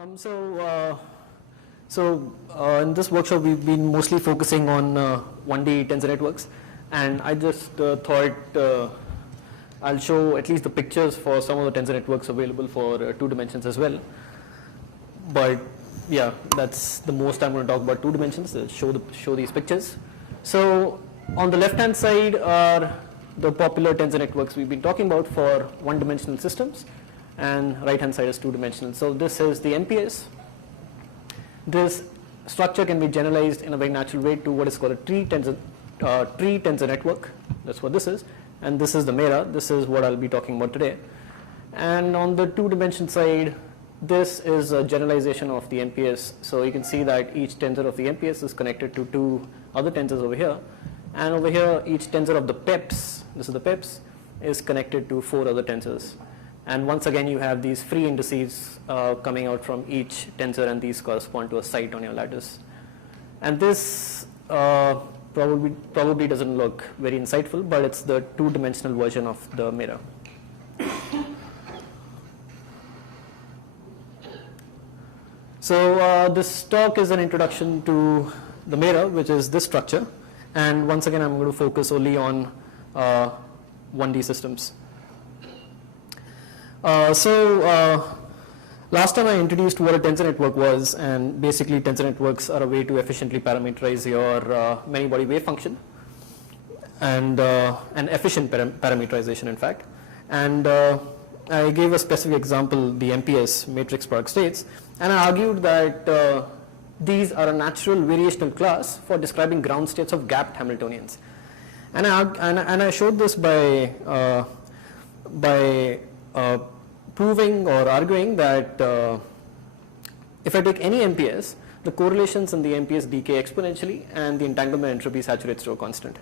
In this workshop, we've been mostly focusing on 1D tensor networks, and I just thought I'll show at least the pictures for some of the tensor networks available for 2 dimensions as well. But yeah, that's the most I'm going to talk about 2 dimensions. Show these pictures. So on the left-hand side are the popular tensor networks we've been talking about for 1-dimensional systems, and right-hand side is 2-dimensional. So this is the NPS. This structure can be generalized in a very natural way to what is called a tree tensor network. That's what this is. And this is the MERA. This is what I'll be talking about today. And on the 2-dimension side, this is a generalization of the NPS. So you can see that each tensor of the NPS is connected to 2 other tensors over here. And over here, each tensor of the PEPs, this is the PEPs, is connected to 4 other tensors. And once again, you have these free indices coming out from each tensor, and these correspond to a site on your lattice. And this probably doesn't look very insightful, but it's the 2-dimensional version of the MERA. So this talk is an introduction to the MERA, which is this structure. And once again, I'm going to focus only on 1D systems. Last time I introduced what a tensor network was, and basically tensor networks are a way to efficiently parameterize your many-body wave function, and an efficient parameterization, in fact. And I gave a specific example, the MPS, matrix product states, and I argued that these are a natural variational class for describing ground states of gapped Hamiltonians. And I showed this by proving or arguing that if I take any MPS, the correlations in the MPS decay exponentially, and the entanglement entropy saturates to a constant.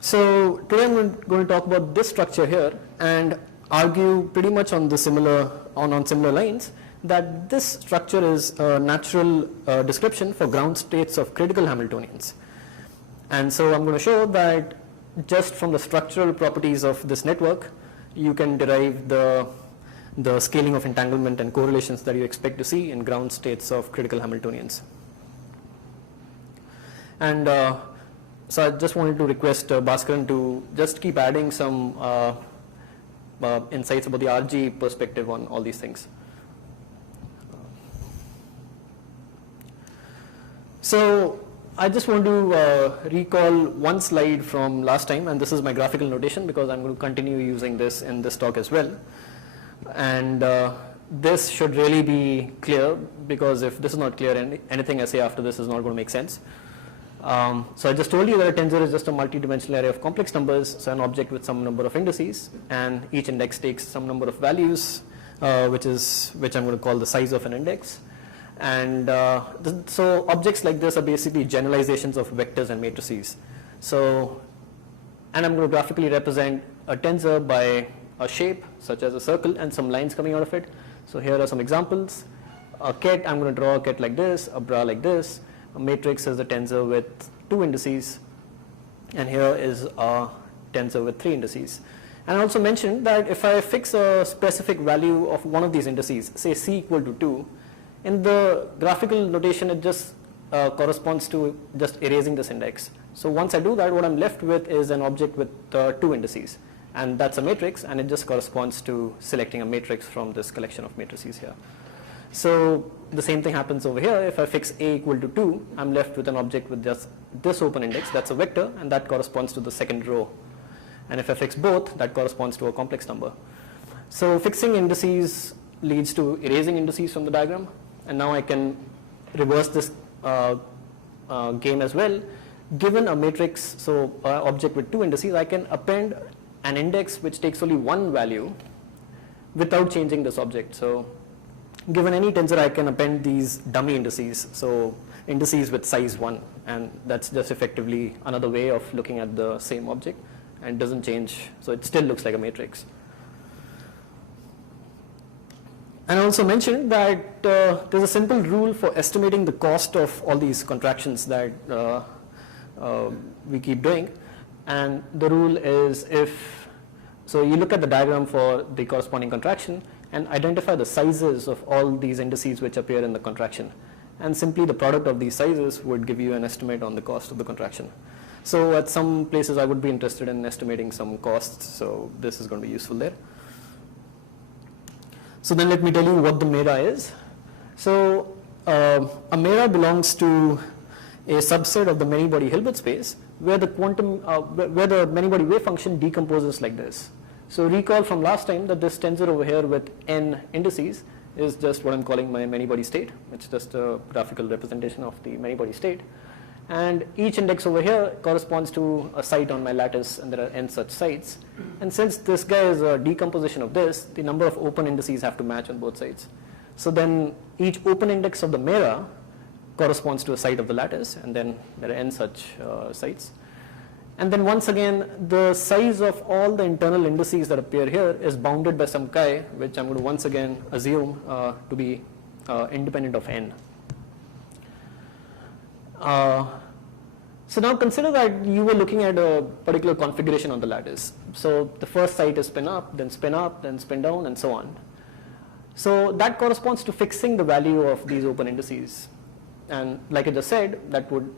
So today I'm going to talk about this structure here and argue pretty much on similar lines that this structure is a natural description for ground states of critical Hamiltonians. And so I'm going to show that just from the structural properties of this network, you can derive the scaling of entanglement and correlations that you expect to see in ground states of critical Hamiltonians. And so I just wanted to request Bhaskaran to just keep adding some insights about the RG perspective on all these things. So I just want to recall one slide from last time, and this is my graphical notation because I'm going to continue using this in this talk as well. And this should really be clear, because if this is not clear, anything I say after this is not going to make sense. So I just told you that a tensor is just a multi-dimensional array of complex numbers, so an object with some number of indices, and each index takes some number of values, which I'm going to call the size of an index. And so objects like this are basically generalizations of vectors and matrices. So, and I'm going to graphically represent a tensor by a shape such as a circle and some lines coming out of it. So here are some examples. A ket, I'm going to draw a ket like this, a bra like this. A matrix is a tensor with 2 indices, and here is a tensor with 3 indices. And I also mentioned that if I fix a specific value of one of these indices, say c equal to 2, in the graphical notation it just corresponds to just erasing this index. So once I do that, what I'm left with is an object with 2 indices, and that's a matrix, and it just corresponds to selecting a matrix from this collection of matrices here. So the same thing happens over here. If I fix a equal to 2, I'm left with an object with just this open index, that's a vector, and that corresponds to the second row. And if I fix both, that corresponds to a complex number. So fixing indices leads to erasing indices from the diagram, and now I can reverse this game as well. Given a matrix, so object with 2 indices, I can append an index which takes only 1 value without changing this object. So given any tensor, I can append these dummy indices, so indices with size 1, and that's just effectively another way of looking at the same object, and doesn't change, so it still looks like a matrix. And I also mentioned that there's a simple rule for estimating the cost of all these contractions that we keep doing. And the rule is if So you look at the diagram for the corresponding contraction and identify the sizes of all these indices which appear in the contraction. And simply the product of these sizes would give you an estimate on the cost of the contraction. So at some places I would be interested in estimating some costs, so this is going to be useful there. So then let me tell you what the MERA is. So a MERA belongs to a subset of the many-body Hilbert space where the where the many-body wave function decomposes like this. So recall from last time that this tensor over here with n indices is just what I'm calling my many-body state. It's just a graphical representation of the many-body state. And each index over here corresponds to a site on my lattice, and there are n such sites. And since this guy is a decomposition of this, the number of open indices have to match on both sides. So then each open index of the MERA corresponds to a site of the lattice, and then there are n such sites. And then once again, the size of all the internal indices that appear here is bounded by some chi, which I'm going to once again assume to be independent of n. So now consider that you were looking at a particular configuration on the lattice. So the first site is spin up, then spin down, and so on. So that corresponds to fixing the value of these open indices. And like I just said, that would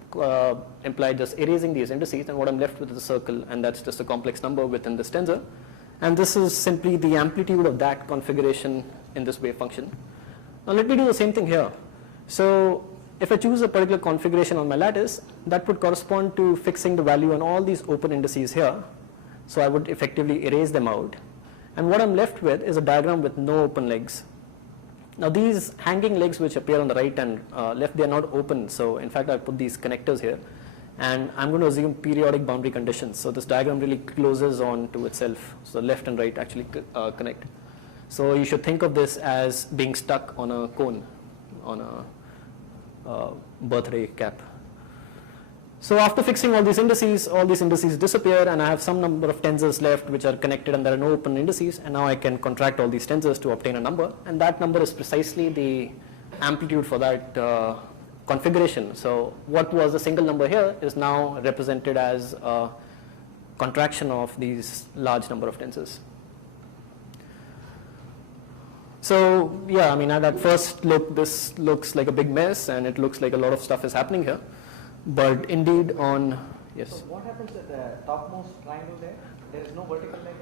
imply just erasing these indices, and what I'm left with is a circle, and that's just a complex number within this tensor. And this is simply the amplitude of that configuration in this wave function. Now let me do the same thing here. So if I choose a particular configuration on my lattice, that would correspond to fixing the value on all these open indices here. So I would effectively erase them out. And what I'm left with is a diagram with no open legs. Now these hanging legs which appear on the right and left, they are not open. So in fact, I put these connectors here. And I'm going to assume periodic boundary conditions. So this diagram really closes on to itself. So left and right actually connect. So you should think of this as being stuck on a cone, on a birthday cap. So after fixing all these indices disappear, and I have some number of tensors left which are connected, and there are no open indices, and now I can contract all these tensors to obtain a number, and that number is precisely the amplitude for that configuration. So what was the single number here is now represented as a contraction of these large number of tensors. So yeah, I mean, at first look, this looks like a big mess, and it looks like a lot of stuff is happening here. But indeed on, yes? So what happens at the topmost triangle there? There is no vertical leg?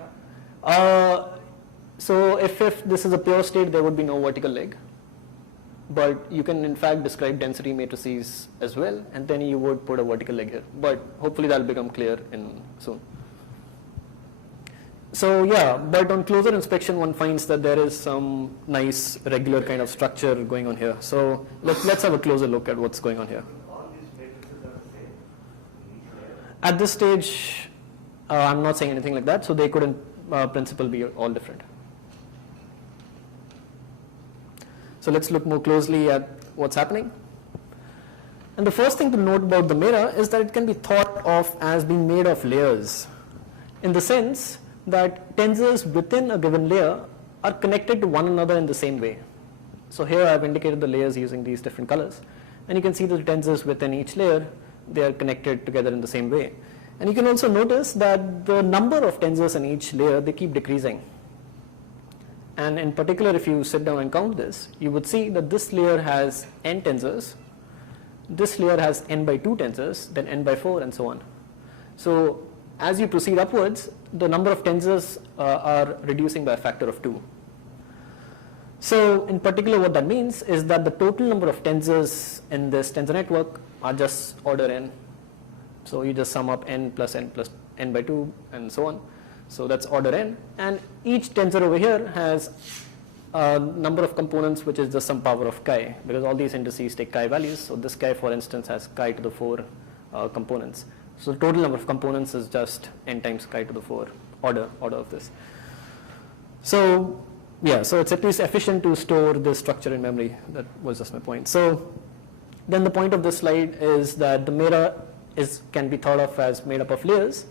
So if this is a pure state, there would be no vertical leg. But you can in fact describe density matrices as well, and then you would put a vertical leg here. But hopefully that will become clear soon. So yeah, but on closer inspection, one finds that there is some nice regular kind of structure going on here. So let's have a closer look at what's going on here. All these matrices are the same in each layer? At this stage, I'm not saying anything like that, so they could in principle be all different. So let's look more closely at what's happening. And the first thing to note about the MERA is that it can be thought of as being made of layers, in the sense that tensors within a given layer are connected to one another in the same way. So here I've indicated the layers using these different colors, and you can see the tensors within each layer, they are connected together in the same way. And you can also notice that the number of tensors in each layer, they keep decreasing. And in particular, if you sit down and count this, you would see that this layer has n tensors, this layer has n by 2 tensors, then n by 4, and so on. So as you proceed upwards, the number of tensors are reducing by a factor of 2. So in particular, what that means is that the total number of tensors in this tensor network are just order n. So you just sum up n plus n by 2 and so on. So that's order n, and each tensor over here has a number of components which is just some power of chi, because all these indices take chi values. So this guy, for instance, has chi to the 4 components. So the total number of components is just n times chi to the 4 order of this. So yeah, so it's at least efficient to store this structure in memory. That was just my point. So then the point of this slide is that the MERA can be thought of as made up of layers,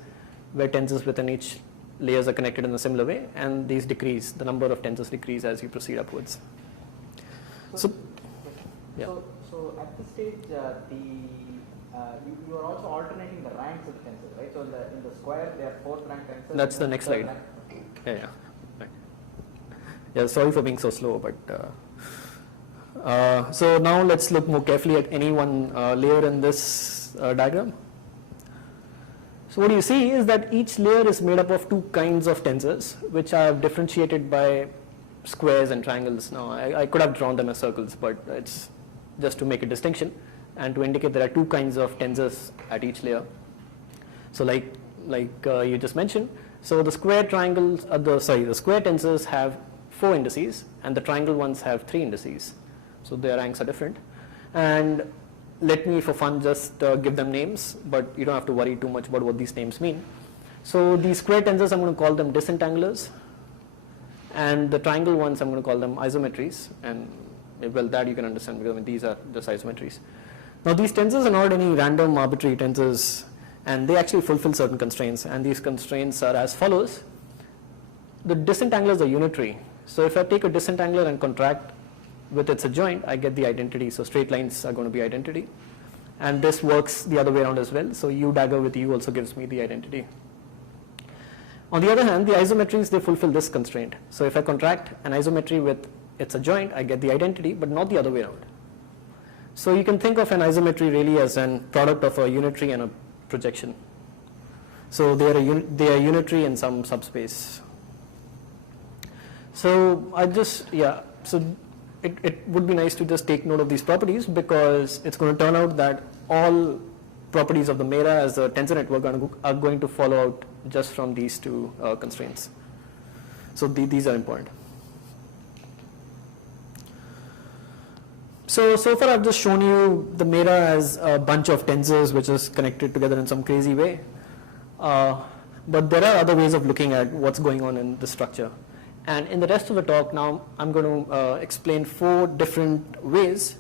where tensors within each layers are connected in a similar way, and these decrease, the number of tensors decrease as you proceed upwards. So yeah. So at this stage, you are also alternating the ranks of the tensors, right? So in the square, there are 4th rank tensors. That's the next slide. Yeah. Right. Yeah. Sorry for being so slow, but so now let's look more carefully at any one layer in this diagram. So what you see is that each layer is made up of two kinds of tensors, which I have differentiated by squares and triangles. Now I could have drawn them as circles, but it's just to make a distinction and to indicate there are two kinds of tensors at each layer. So like you just mentioned, so the square triangles, the square tensors have 4 indices, and the triangle ones have 3 indices. So their ranks are different. And let me, for fun, just give them names, but you don't have to worry too much about what these names mean. So these square tensors, I'm going to call them disentanglers, and the triangle ones, I'm going to call them isometries. And well, that you can understand because these are just isometries. Now these tensors are not any random arbitrary tensors, and they actually fulfill certain constraints, and these constraints are as follows. The disentanglers are unitary. So if I take a disentangler and contract with its adjoint, I get the identity. So straight lines are going to be identity. And this works the other way around as well. So U dagger with U also gives me the identity. On the other hand, the isometries, they fulfill this constraint. So if I contract an isometry with its adjoint, I get the identity, but not the other way around. So you can think of an isometry really as a product of a unitary and a projection. So they are unitary in some subspace. So so it would be nice to just take note of these properties, because it's going to turn out that all properties of the MERA as a tensor network are going to follow out just from these two constraints. So these are important. So far I've just shown you the MERA as a bunch of tensors which is connected together in some crazy way. But there are other ways of looking at what's going on in the structure. And in the rest of the talk now, I'm going to explain 4 different ways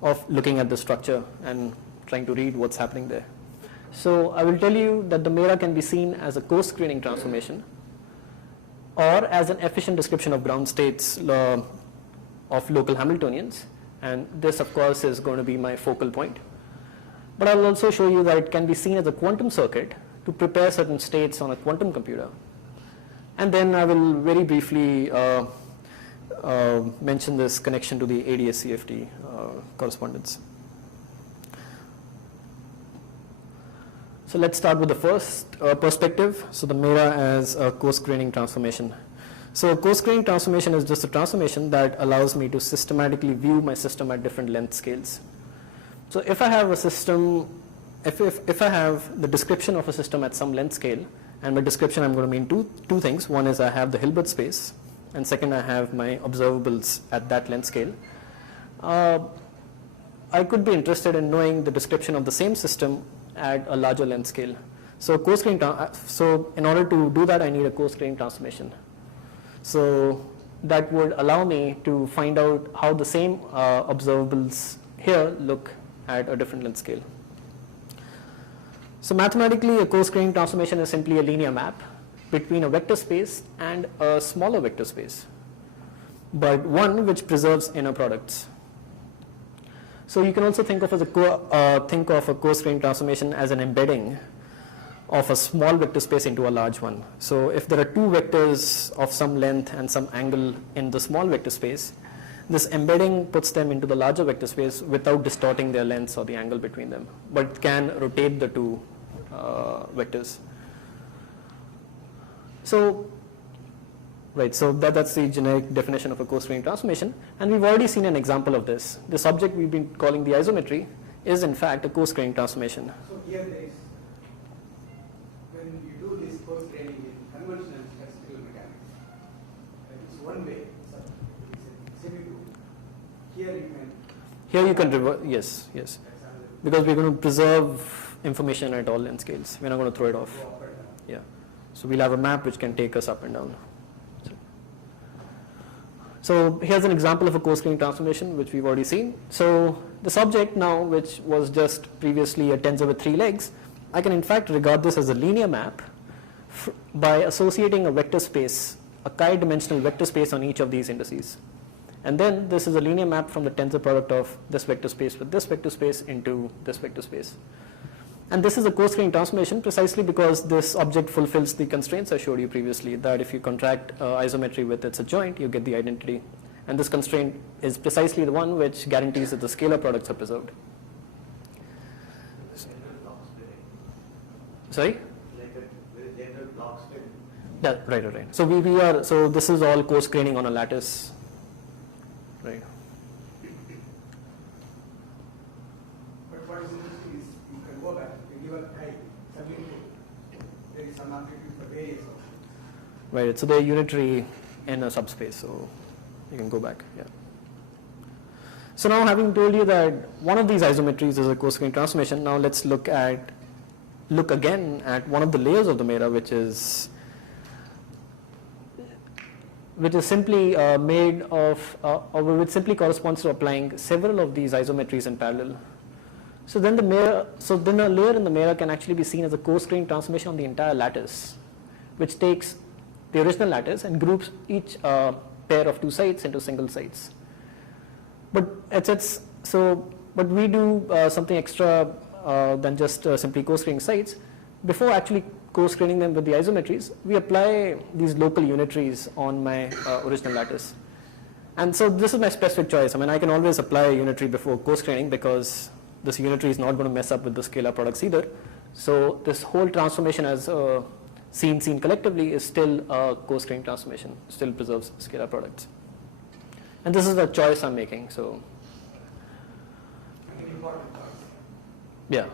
of looking at the structure and trying to read what's happening there. So I will tell you that the MERA can be seen as a coarse screening transformation, or as an efficient description of ground states of local Hamiltonians. And this, of course, is going to be my focal point. But I'll also show you that it can be seen as a quantum circuit to prepare certain states on a quantum computer. And then I will very briefly mention this connection to the ADS-CFT correspondence. So let's start with the first perspective. So the MERA as a coarse graining transformation. So coarse graining transformation is just a transformation that allows me to systematically view my system at different length scales. So if I have a system, if I have the description of a system at some length scale, and by description I'm going to mean two things. One is I have the Hilbert space, and second I have my observables at that length scale. I could be interested in knowing the description of the same system at a larger length scale. So in order to do that, I need a coarse graining transformation. So that would allow me to find out how the same observables here look at a different length scale. So mathematically, a coarse graining transformation is simply a linear map between a vector space and a smaller vector space, but one which preserves inner products. So you can also think of a coarse graining transformation as an embedding of a small vector space into a large one. So if there are two vectors of some length and some angle in the small vector space, this embedding puts them into the larger vector space without distorting their lengths or the angle between them, but can rotate the two vectors. So that's the generic definition of a coarse graining transformation, and we've already seen an example of this. This object we've been calling the isometry is in fact a coarse graining transformation. So here there is, when you do this coarse graining in conventional statistical mechanics, it's one way, it's a semi-proof. Here you can revert, yes, because we're going to preserve information at all length scales. We're not going to throw it off. Yeah, so we'll have a map which can take us up and down. So here's an example of a coarse graining transformation which we've already seen. So this object now, which was just previously a tensor with 3 legs, I can in fact regard this as a linear map by associating a vector space, a chi-dimensional vector space on each of these indices. And then this is a linear map from the tensor product of this vector space with this vector space into this vector space. And this is a coarse-grained transformation precisely because this object fulfills the constraints I showed you previously, that if you contract isometry with its adjoint, you get the identity. And this constraint is precisely the one which guarantees that the scalar products are preserved. Sorry? Yeah, right. So this is all coarse graining on a lattice, right? But what is interesting is you can go back, you give a type, submit there is some amplitude for various options. Right, so they're unitary in a subspace, so you can go back, yeah. So now having told you that one of these isometries is a coarse-grained transformation, now let's look again at one of the layers of the MERA, which is simply made of, or which simply corresponds to applying several of these isometries in parallel. So then a layer in the MERA can actually be seen as a coarse-grained transformation on the entire lattice, which takes the original lattice and groups each pair of two sites into single sites. But we do something extra than just simply coarse-graining sites. Before actually coarse-graining them with the isometries, we apply these local unitaries on my original lattice. And so this is my specific choice. I mean, I can always apply a unitary before coarse-graining because this unitary is not going to mess up with the scalar products either. So this whole transformation as seen collectively is still a coarse-grained transformation, still preserves scalar products. And this is the choice I'm making. So, yeah,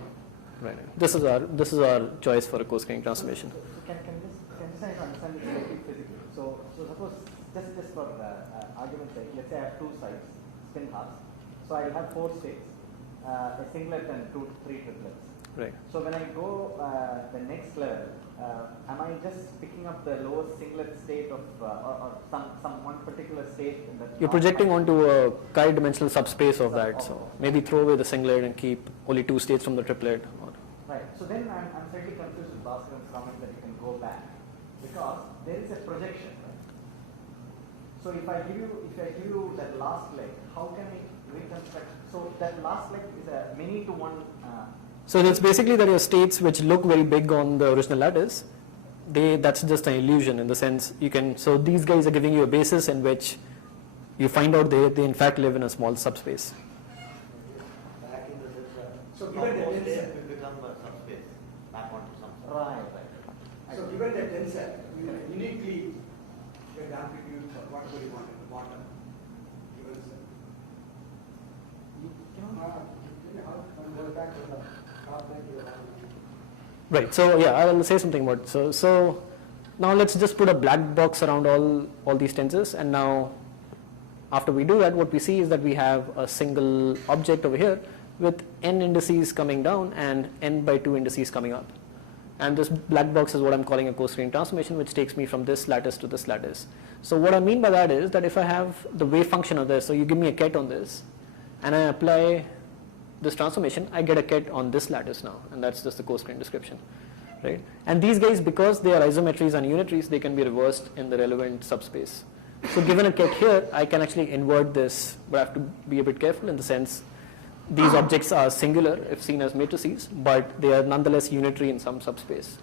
right. This is our choice for a coarse-grained transformation. So can just understand this very physically. So suppose just for argument's sake, let's say I have two sites, spin halves. So I will have 4 states, a singlet and 3 triplets. Right. So when I go the next level, am I just picking up the lowest singlet state of or some one particular state? In that You're projecting onto a chi-dimensional subspace of that. So maybe throw away the singlet and keep only 2 states from the triplet. Right. So then I'm slightly confused with Bhaskar's comment that you can go back because there is a projection. Right? So if I give you that last leg, how can I reconstruct? So that last leg is a many to one. So it's basically that your states which look very big on the original lattice, that's just an illusion in the sense you can, so these guys are giving you a basis in which you find out they in fact live in a small subspace. So given the tensor, will become a subspace back onto some. Right. So given the tensor, you uniquely get the amplitude for whatever you want at the bottom. Given Right. So yeah, I will say something about it. So now let's just put a black box around all these tensors, and now after we do that, what we see is that we have a single object over here with n indices coming down and n by 2 indices coming up. And this black box is what I'm calling a coarse-grained transformation, which takes me from this lattice to this lattice. So what I mean by that is that if I have the wave function of this, so you give me a ket on this, and I apply this transformation, I get a ket on this lattice now, and that's just the coarse-grained description, right? And these guys, because they are isometries and unitaries, they can be reversed in the relevant subspace. So given a ket here, I can actually invert this, but I have to be a bit careful in the sense these objects are singular if seen as matrices, but they are nonetheless unitary in some subspace.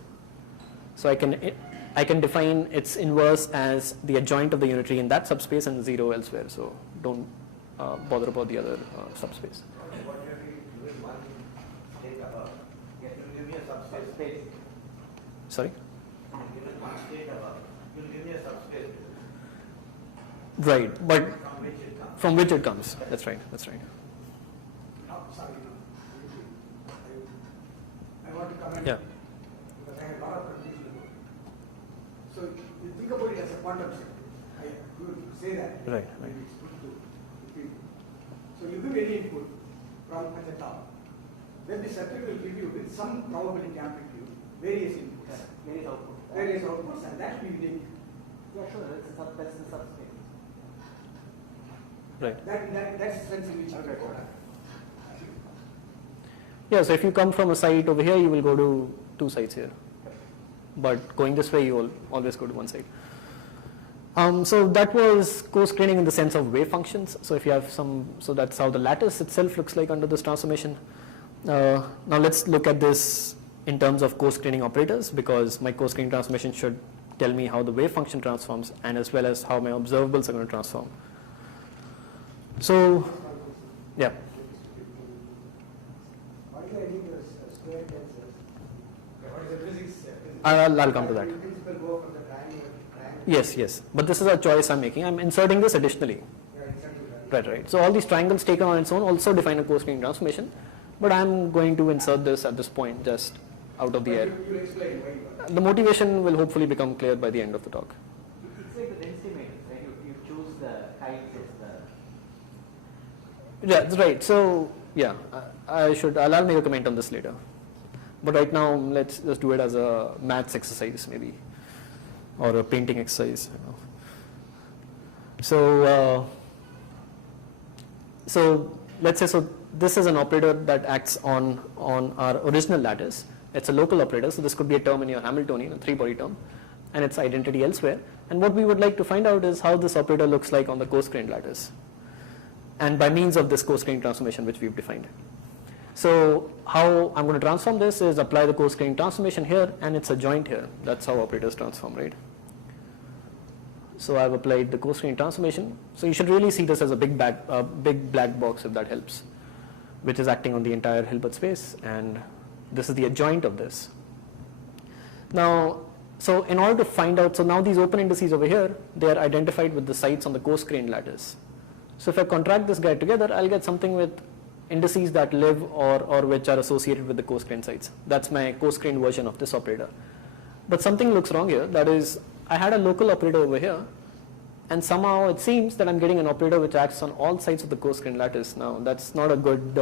So I can define its inverse as the adjoint of the unitary in that subspace and 0 elsewhere. So don't bother about the other subspace. What you are doing one state above, you will give me a subspace. Sorry? Given one state above, you will give me a subspace. Right, but From which it comes. from which it comes. That's right. That's right. I want to comment Yeah. because I have a lot of confusion about it. So you think about it as a quantum set. I could say that. Right. Maybe it's good to repeat. So you give any input from at the top. Then the circuit will give you with some probability amplitude various inputs. Various outputs. Various outputs, and that will be unique. Yeah, sure. That's the subspace. Right. That's the sense in which you can go down. Yeah, so if you come from a site over here, you will go to 2 sites here. But going this way, you will always go to 1 site. So that was coarse-graining in the sense of wave functions. So if you have so that's how the lattice itself looks like under this transformation. Now let's look at this in terms of co-screening operators, because my co-screening transformation should tell me how the wave function transforms and as well as how my observables are going to transform. So, yeah. Why do I need a square tensors? What is the physics? I'll come to that. In principle, go from the triangle. Yes. But this is a choice I'm making. I'm inserting this additionally. Right. So all these triangles taken on its own also define a co-screening transformation, but I'm going to insert this at this point just out of the air. You explain why. The motivation will hopefully become clear by the end of the talk. It's like the density matrix, right? You choose the kites as the... Yeah, that's right. So yeah, I'll make a comment on this later. But right now, let's just do it as a maths exercise maybe, or a painting exercise. So let's say, so this is an operator that acts on our original lattice. It's a local operator, so this could be a term in your Hamiltonian, a three-body term, and its identity elsewhere. And what we would like to find out is how this operator looks like on the co-screened lattice, and by means of this co-screening transformation which we've defined. So how I'm going to transform this is apply the co-screening transformation here, and it's a joint here. That's how operators transform, right? So I've applied the co-screening transformation. So you should really see this as a big black box, if that helps, which is acting on the entire Hilbert space, and this is the adjoint of this. Now, so in order to find out, so now these open indices over here, they are identified with the sites on the co-screened lattice. So if I contract this guy together, I'll get something with indices that live or which are associated with the co-screened sites. That's my co-screened version of this operator. But something looks wrong here. That is, I had a local operator over here, and somehow it seems that I'm getting an operator which acts on all sides of the co-screened lattice. Now, that's not a good,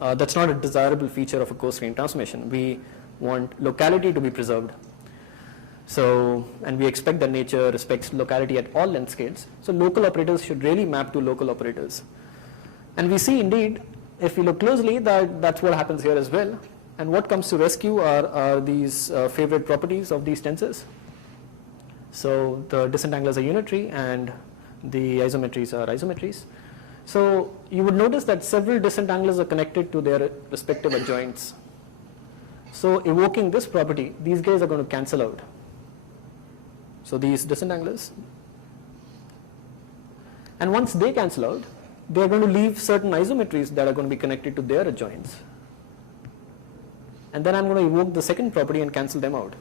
that's not a desirable feature of a co-screening transformation. We want locality to be preserved. So, and we expect that nature respects locality at all length scales. So local operators should really map to local operators. And we see indeed, if we look closely, that that's what happens here as well. And what comes to rescue are these favorite properties of these tensors. So the disentanglers are unitary and the isometries are isometries. So you would notice that several disentanglers are connected to their respective adjoints. So evoking this property, these guys are going to cancel out. So these disentanglers. And once they cancel out, they are going to leave certain isometries that are going to be connected to their adjoints. And then I'm going to evoke the second property and cancel them out.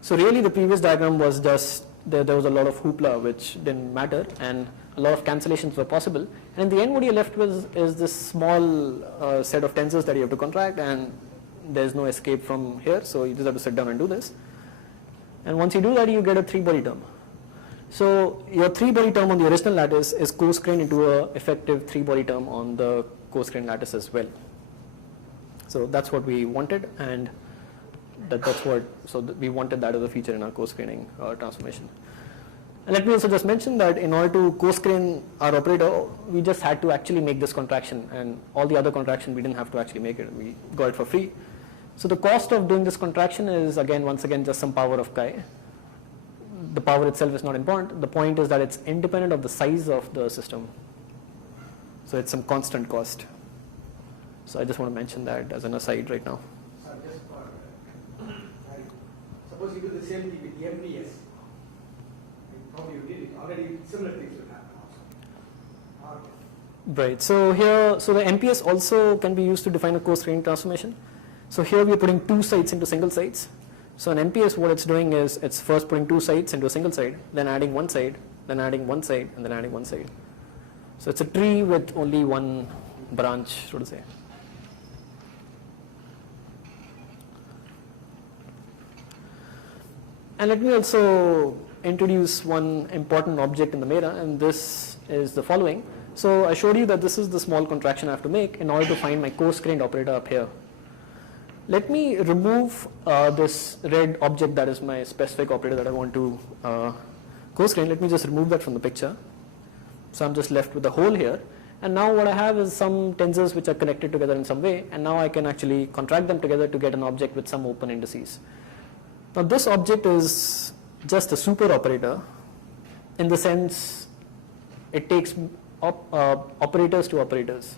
So really the previous diagram was just, there was a lot of hoopla which didn't matter, and a lot of cancellations were possible. And in the end what you're left with is this small set of tensors that you have to contract, and there's no escape from here, so you just have to sit down and do this. And once you do that, you get a three-body term. So your three-body term on the original lattice is co-screened into a effective three-body term on the co-screened lattice as well. So that's what we wanted, and we wanted that as a feature in our co-screening transformation. And let me also just mention that in order to co-screen our operator, we just had to actually make this contraction, and all the other contraction we didn't have to actually make it. We got it for free. So the cost of doing this contraction is once again just some power of chi. The power itself is not important. The point is that it's independent of the size of the system. So it's some constant cost. So I just want to mention that as an aside right now. So just for, suppose you do the same thing with the MPS. Probably you did it already. Similar things will happen also. Okay. Right. So here, so the MPS also can be used to define a co-screening transformation. So here we are putting two sites into single sites. So an MPS, what it's doing is it's first putting two sites into a single side, then adding one side, then adding one side, and then adding one side. So it's a tree with only one branch, so to say. And let me also introduce one important object in the MERA, and this is the following. So I showed you that this is the small contraction I have to make in order to find my co-screened operator up here. Let me remove this red object that is my specific operator that I want to co-screen. Let me just remove that from the picture. So I'm just left with a hole here. And now what I have is some tensors which are connected together in some way, and now I can actually contract them together to get an object with some open indices. Now this object is just a super operator in the sense it takes operators to operators.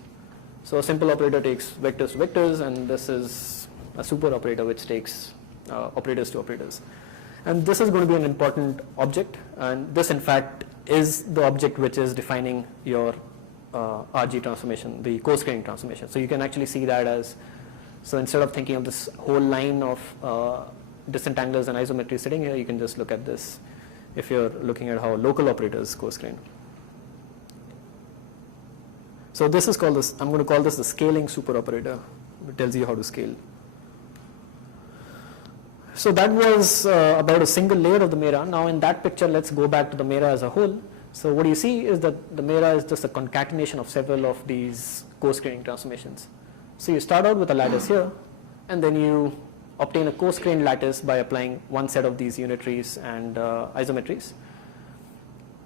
So a simple operator takes vectors to vectors, and this is a super operator which takes operators to operators. And this is going to be an important object, and this in fact is the object which is defining your RG transformation, the Coarse-grained transformation. So you can actually see that as, so instead of thinking of this whole line of disentanglers and isometries sitting here, you can just look at this if you're looking at how local operators coarse-grained. So this is called this, I'm going to call this the scaling super operator. It tells you how to scale. So that was about a single layer of the MERA. Now in that picture, let's go back to the MERA as a whole. So what you see is that the MERA is just a concatenation of several of these coarse-graining transformations. So you start out with a lattice here, and then you obtain a coarse-grained lattice by applying one set of these unitaries and isometries.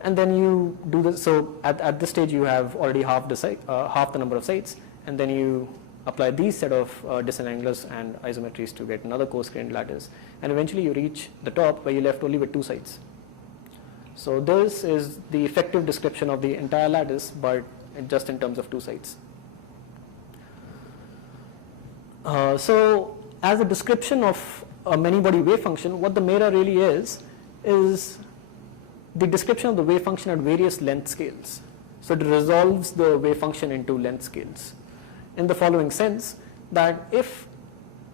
And then you do this, so at this stage you have already half the number of sites, and then you apply these set of disentanglers and isometries to get another coarse-grained lattice, and eventually you reach the top where you're left only with two sites. So this is the effective description of the entire lattice, but just in terms of two sites. So as a description of a many-body wave function, what the MERA really is the description of the wave function at various length scales. So it resolves the wave function into length scales in the following sense, that if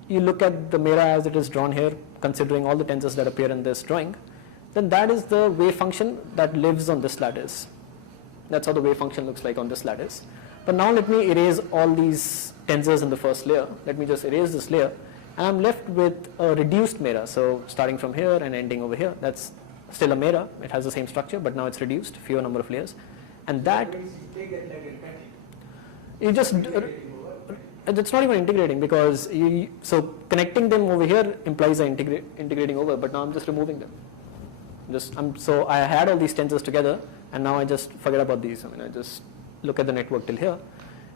you look at the MERA as it is drawn here, considering all the tensors that appear in this drawing, then that is the wave function that lives on this lattice. That's how the wave function looks like on this lattice. But now let me erase all these tensors in the first layer. Let me just erase this layer, and I'm left with a reduced MERA. So starting from here and ending over here, that's still a MERA. It has the same structure, but now it's reduced, fewer number of layers. And that, you just, it's not even integrating, because so connecting them over here implies integrating over, but now I'm just removing them. So I had all these tensors together, and now I just forget about these. I mean, I just look at the network till here,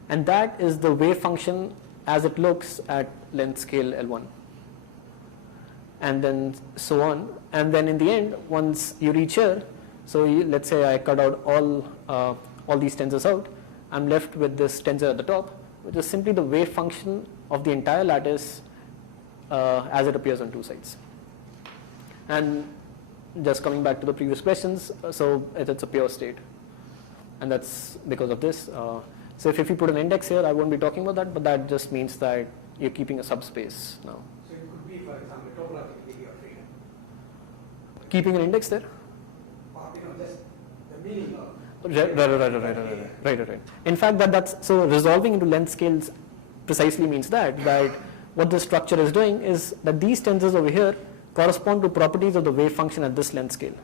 and that is the wave function as it looks at length scale L1, and then so on. And then in the end, once you reach here, so let's say I cut out all these tensors out, I'm left with this tensor at the top, which is simply the wave function of the entire lattice as it appears on two sides. And just coming back to the previous questions, so it's a pure state, and that's because of this. So if you put an index here, I won't be talking about that, but that just means that you're keeping a subspace now. So it could be, for example, topological degree of freedom. Keeping an index there? Or, just the meaning of. Right. In fact, that's so resolving into length scales precisely means that what the structure is doing is that these tensors over here correspond to properties of the wave function at this length scale,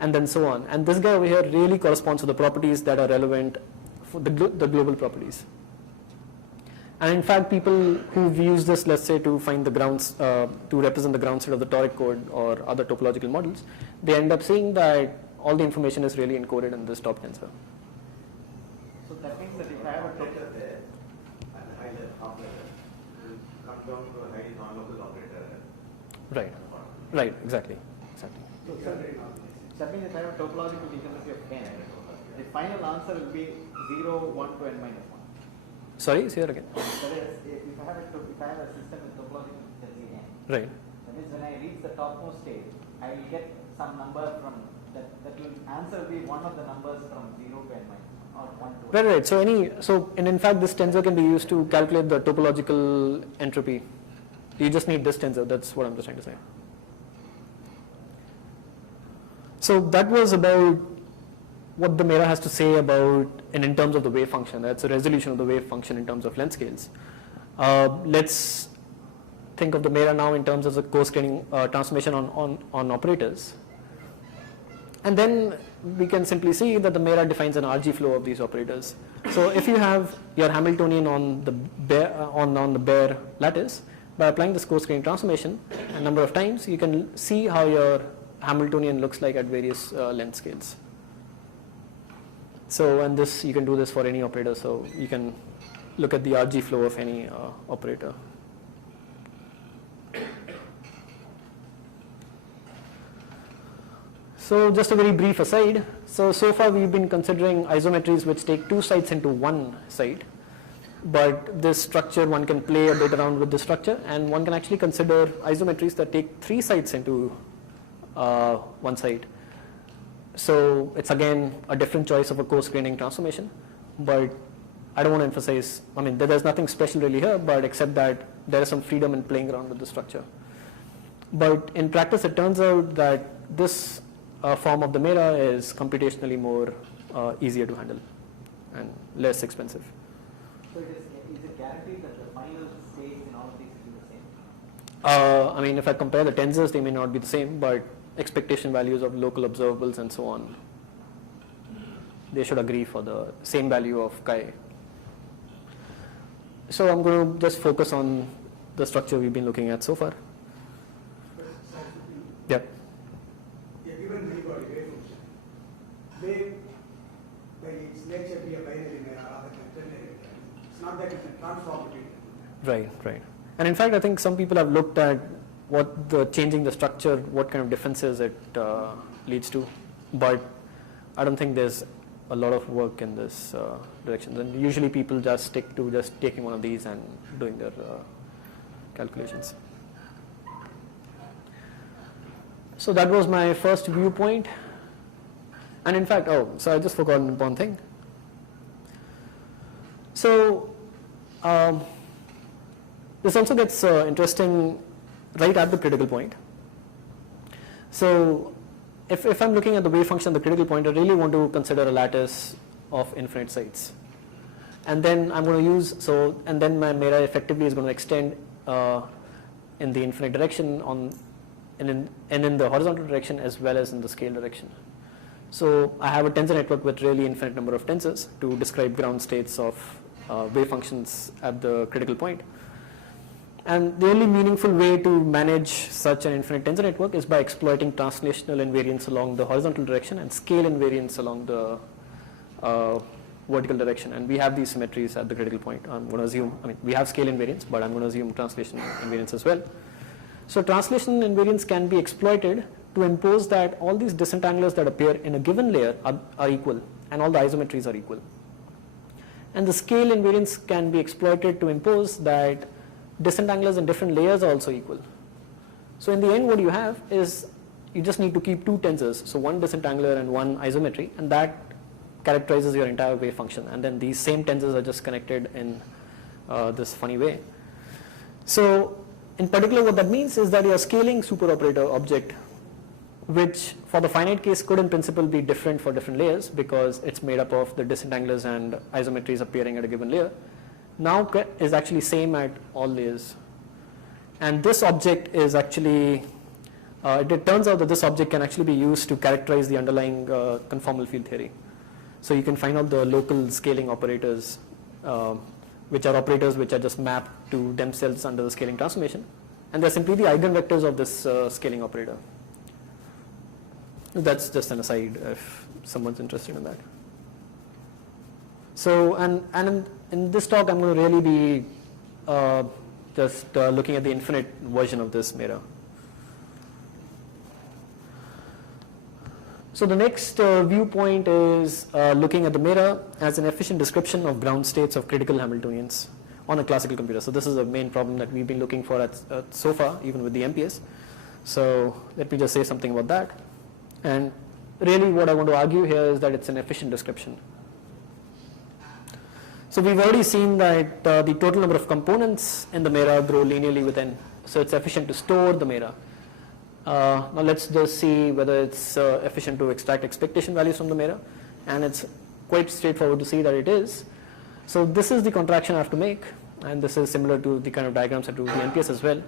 and then so on. And this guy over here really corresponds to the properties that are relevant for the global properties. And in fact, people who've used this, let's say, to find the grounds, to represent the ground state of the toric code or other topological models, they end up seeing that all the information is really encoded in this top tensor. So that means that if I have a operator there and the high level operator will come down to a high non-local operator. Right, exactly. So that means if I have a topological degeneracy of n, the final answer will be 0, 1 to n minus 1. Sorry, say that again. That is, if I have a system with topological degeneracy n, Right. that means when I reach the topmost state, I will get some number from that will answer will be one of the numbers from 0 to n minus 1 or 1 to n. Right. And in fact, this tensor can be used to calculate the topological entropy. You just need this tensor. That's what I'm just trying to say. So that was about what the MERA has to say about, and in terms of the wave function. That's a resolution of the wave function in terms of length scales. Let's think of the MERA now in terms of the coarse-graining transformation on operators. And then we can simply see that the MERA defines an RG flow of these operators. So if you have your Hamiltonian on the bare lattice, by applying this coarse-graining transformation a number of times, you can see how your Hamiltonian looks like at various length scales. So, and this, you can do this for any operator, so you can look at the RG flow of any operator. So just a very brief aside, so far we've been considering isometries which take two sites into one site. but this structure, one can play a bit around with the structure, and one can actually consider isometries that take 3 sites into one site. So it's again a different choice of a coarse graining transformation, but I don't want to emphasize, I mean, there's nothing special really here, but except that there is some freedom in playing around with the structure. But in practice, it turns out that this form of the MERA is computationally more easier to handle and less expensive. So is it guaranteed that the final states in all of these will be the same? I mean, if I compare the tensors, they may not be the same, but expectation values of local observables and so on, they should agree for the same value of chi. So I'm going to just focus on the structure we've been looking at so far. Yep. A given free-body wave function may, by its nature, be a binary MERA rather than ternary. It's not that it can transform between them. Right. And in fact, I think some people have looked at what the changing the structure, what kind of differences it leads to, but I don't think there's a lot of work in this direction. And usually people just stick to just taking one of these and doing their calculations. So that was my first viewpoint. And in fact, so I just forgot one thing. So this also gets interesting right at the critical point. So if I'm looking at the wave function at the critical point, I really want to consider a lattice of infinite sites. And then I'm going to use, and then my MERA effectively is going to extend in the infinite direction and in the horizontal direction as well as in the scale direction. So I have a tensor network with really infinite number of tensors to describe ground states of wave functions at the critical point. And the only meaningful way to manage such an infinite tensor network is by exploiting translational invariance along the horizontal direction and scale invariance along the vertical direction. And we have these symmetries at the critical point. I'm going to assume, we have scale invariance, but I'm going to assume translation invariance as well. So translation invariance can be exploited to impose that all these disentanglers that appear in a given layer are equal, and all the isometries are equal. And the scale invariance can be exploited to impose that disentanglers in different layers are also equal. So in the end, what you have is you just need to keep 2 tensors, so one disentangler and one isometry, and that characterizes your entire wave function. And then these same tensors are just connected in this funny way. So in particular, what that means is that your scaling superoperator object, which for the finite case could in principle be different for different layers because it's made up of the disentanglers and isometries appearing at a given layer, now is actually same at all layers. And this object is actually, it turns out that this object can actually be used to characterize the underlying conformal field theory. So you can find out the local scaling operators, which are operators which are just mapped to themselves under the scaling transformation. And they're simply the eigenvectors of this scaling operator. That's just an aside if someone's interested in that. So, and in this talk, I'm going to really be just looking at the infinite version of this MERA. So the next viewpoint is looking at the MERA as an efficient description of ground states of critical Hamiltonians on a classical computer. So this is a main problem that we've been looking for so far, even with the MPS. So let me just say something about that. And really what I want to argue here is that it's an efficient description. So we've already seen that the total number of components in the MERA grow linearly with n. So it's efficient to store the MERA. Now let's just see whether it's efficient to extract expectation values from the MERA. And it's quite straightforward to see that it is. So this is the contraction I have to make. And this is similar to the kind of diagrams I drew with the NPS as well.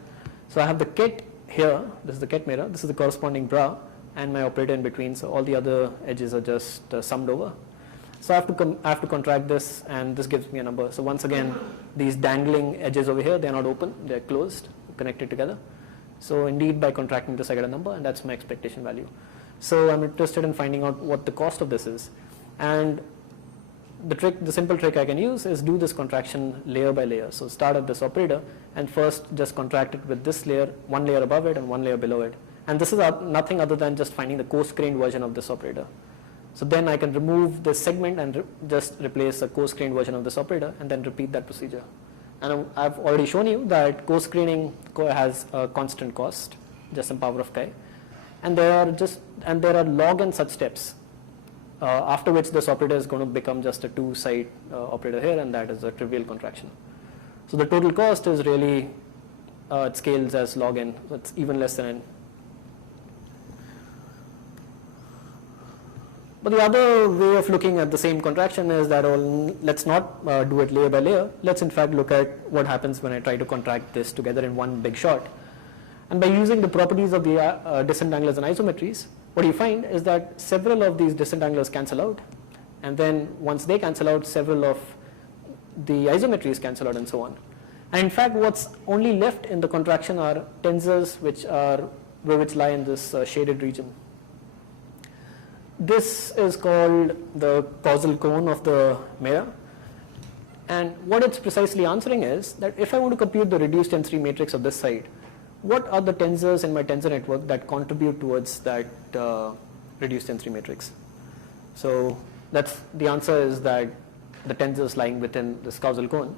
So I have the ket here. This is the ket MERA. This is the corresponding bra. And my operator in between. So all the other edges are just summed over. So I have to contract this, and this gives me a number. So once again, these dangling edges over here, they're not open, they're closed, connected together. So indeed, by contracting this, I get a number, and that's my expectation value. So I'm interested in finding out what the cost of this is. And the simple trick I can use is do this contraction layer by layer. So start at this operator, and first just contract it with this layer, one layer above it, and one layer below it. And this is nothing other than just finding the coarse-grained version of this operator. So then I can remove this segment and just replace a co-screened version of this operator and then repeat that procedure. And I've already shown you that co-screening has a constant cost, just some power of chi. And there are log n such steps, after which this operator is going to become just a two-side operator here, and that is a trivial contraction. So the total cost is really, it scales as log n, so it's even less than n. But the other way of looking at the same contraction is that, let's not do it layer by layer. Let's in fact look at what happens when I try to contract this together in one big shot. And by using the properties of the disentanglers and isometries, what you find is that several of these disentanglers cancel out. And then once they cancel out, several of the isometries cancel out and so on. And in fact, what's only left in the contraction are tensors which lie in this shaded region. This is called the causal cone of the MERA. And what it's precisely answering is that if I want to compute the reduced tensor matrix of this side, what are the tensors in my tensor network that contribute towards that reduced tensor matrix? So that's the answer is that the tensors lying within this causal cone.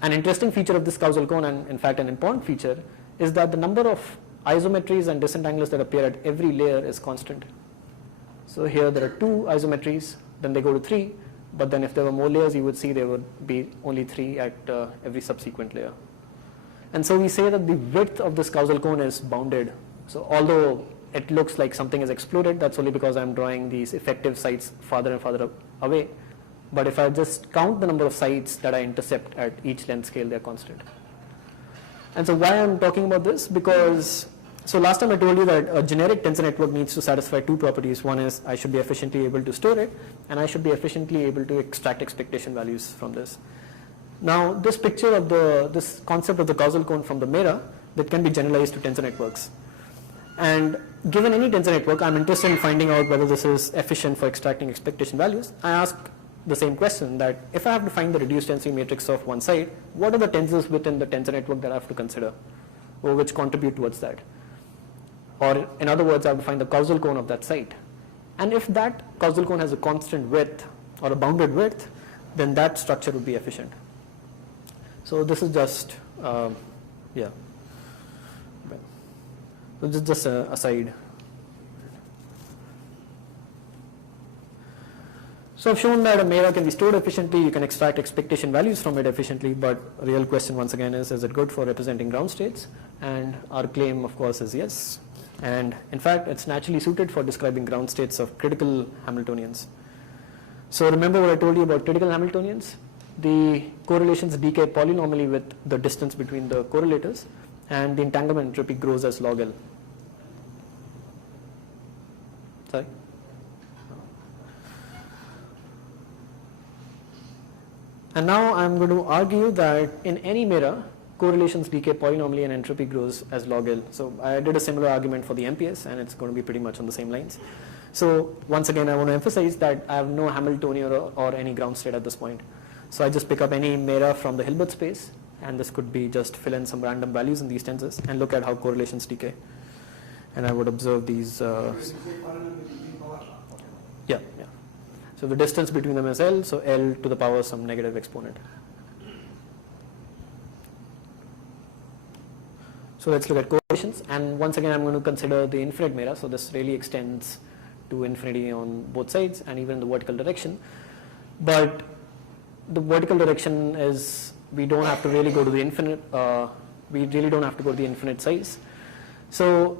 An interesting feature of this causal cone, and in fact an important feature, is that the number of isometries and disentanglers that appear at every layer is constant. So here there are 2 isometries, then they go to 3, but then if there were more layers, you would see there would be only 3 at every subsequent layer. And so we say that the width of this causal cone is bounded. So although it looks like something is exploded, that's only because I'm drawing these effective sites farther and farther away. But if I just count the number of sites that I intercept at each length scale, they're constant. And so why I'm talking about this? Because, so last time I told you that a generic tensor network needs to satisfy 2 properties. One is I should be efficiently able to store it, and I should be efficiently able to extract expectation values from this. Now, this picture of this concept of the causal cone from the MERA, that can be generalized to tensor networks. And given any tensor network, I'm interested in finding out whether this is efficient for extracting expectation values. I ask the same question, that if I have to find the reduced tensor matrix of one side, what are the tensors within the tensor network that I have to consider, or which contribute towards that? Or in other words, I have to find the causal cone of that site. And if that causal cone has a constant width or a bounded width, then that structure would be efficient. So this is just, so this is just a aside. So I've shown that a MERA can be stored efficiently, you can extract expectation values from it efficiently, but a real question once again is it good for representing ground states? And our claim of course is yes. And in fact, it's naturally suited for describing ground states of critical Hamiltonians. So remember what I told you about critical Hamiltonians? The correlations decay polynomially with the distance between the correlators, and the entanglement entropy grows as log L. Sorry? And now I'm going to argue that in any MERA, correlations decay polynomially and entropy grows as log L. So I did a similar argument for the MPS, and it's going to be pretty much on the same lines. So once again, I want to emphasize that I have no Hamiltonian or any ground state at this point. So I just pick up any MERA from the Hilbert space, and this could be just fill in some random values in these tensors and look at how correlations decay. And I would observe these. Yeah. So the distance between them is L, so L to the power some negative exponent. So let's look at correlations, and once again I'm going to consider the infinite MERA. So this really extends to infinity on both sides and even in the vertical direction. But the vertical direction is, we don't have to really go to the infinite, we really don't have to go to the infinite size. So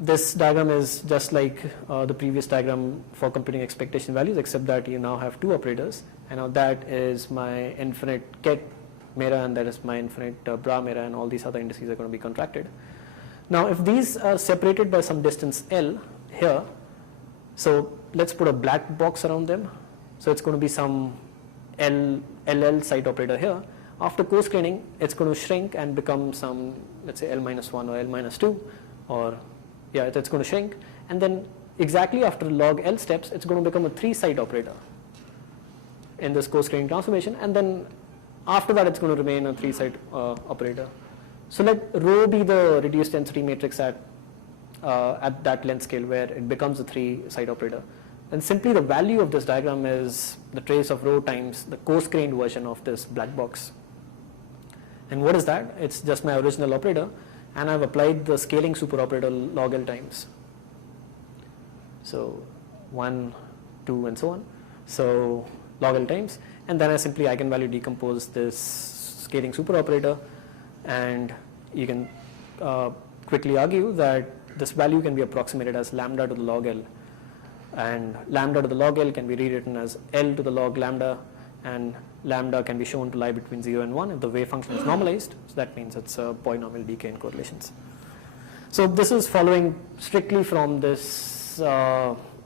this diagram is just like the previous diagram for computing expectation values, except that you now have 2 operators, and now that is my infinite ket MERA, and that is my infinite bra MERA, and all these other indices are going to be contracted. Now if these are separated by some distance L here, so let's put a black box around them. So it's going to be some LL site operator here. After co-screening, it's going to shrink and become some, let's say L-1 or L-2, or yeah, it's going to shrink. And then exactly after log L steps, it's going to become a 3-site operator in this co-screening transformation. And then after that, it's going to remain a 3-site operator. So let rho be the reduced density matrix at that length scale where it becomes a 3-site operator. And simply the value of this diagram is the trace of rho times the coarse-grained version of this black box. And what is that? It's just my original operator, and I've applied the scaling superoperator log L times. So 1, 2, and so on. So log L times, and then I simply eigenvalue decompose this scaling superoperator, and you can quickly argue that this value can be approximated as lambda to the log L, and lambda to the log L can be rewritten as L to the log lambda, and lambda can be shown to lie between 0 and 1 if the wave function is normalized. So that means it's a polynomial decay in correlations. So this is following strictly from this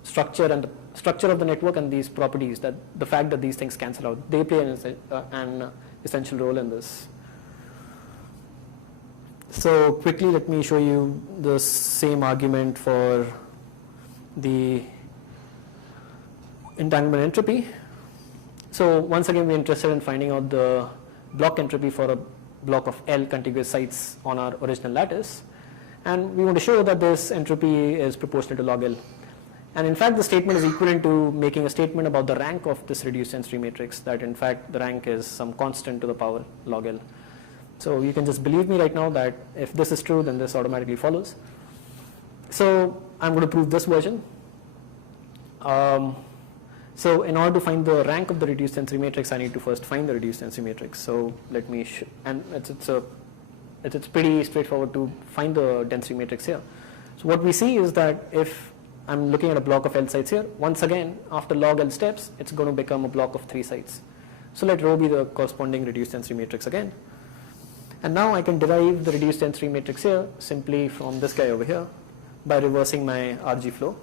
structure and the structure of the network and these properties, that the fact that these things cancel out, they play an essential role in this. So quickly let me show you the same argument for the entanglement entropy. So once again we're interested in finding out the block entropy for a block of L contiguous sites on our original lattice, and we want to show that this entropy is proportional to log L. And in fact the statement is equivalent to making a statement about the rank of this reduced density matrix, that in fact the rank is some constant to the power log L. So you can just believe me right now that if this is true, then this automatically follows. So I'm going to prove this version. So in order to find the rank of the reduced density matrix, I need to first find the reduced density matrix. So let me, and it's pretty straightforward to find the density matrix here. So what we see is that if I'm looking at a block of L sites here, once again after log L steps, it's going to become a block of 3 sites. So let rho be the corresponding reduced density matrix again. And now I can derive the reduced density matrix here simply from this guy over here by reversing my RG flow.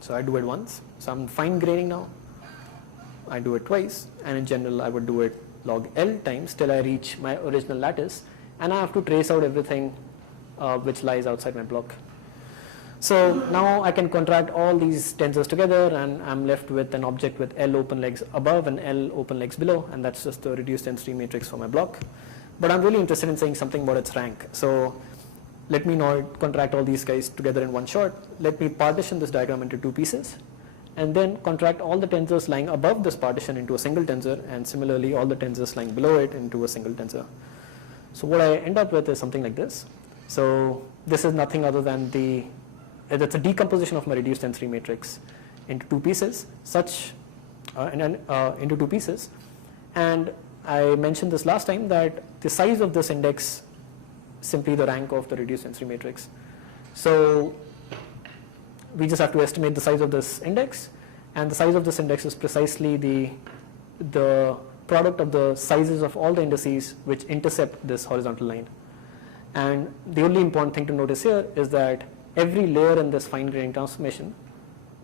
So I do it once. So I'm fine graining now. I do it twice, and in general I would do it log L times till I reach my original lattice, and I have to trace out everything which lies outside my block. So now I can contract all these tensors together, and I'm left with an object with L open legs above and L open legs below, and that's just the reduced density matrix for my block. But I'm really interested in saying something about its rank. So let me not contract all these guys together in one shot. Let me partition this diagram into 2 pieces, and then contract all the tensors lying above this partition into a single tensor, and similarly all the tensors lying below it into a single tensor. So what I end up with is something like this. So this is nothing other than it's a decomposition of my reduced density matrix into 2 pieces, into 2 pieces, and I mentioned this last time that the size of this index is simply the rank of the reduced density matrix. So we just have to estimate the size of this index, and the size of this index is precisely the product of the sizes of all the indices which intercept this horizontal line. And the only important thing to notice here is that every layer in this fine grained transformation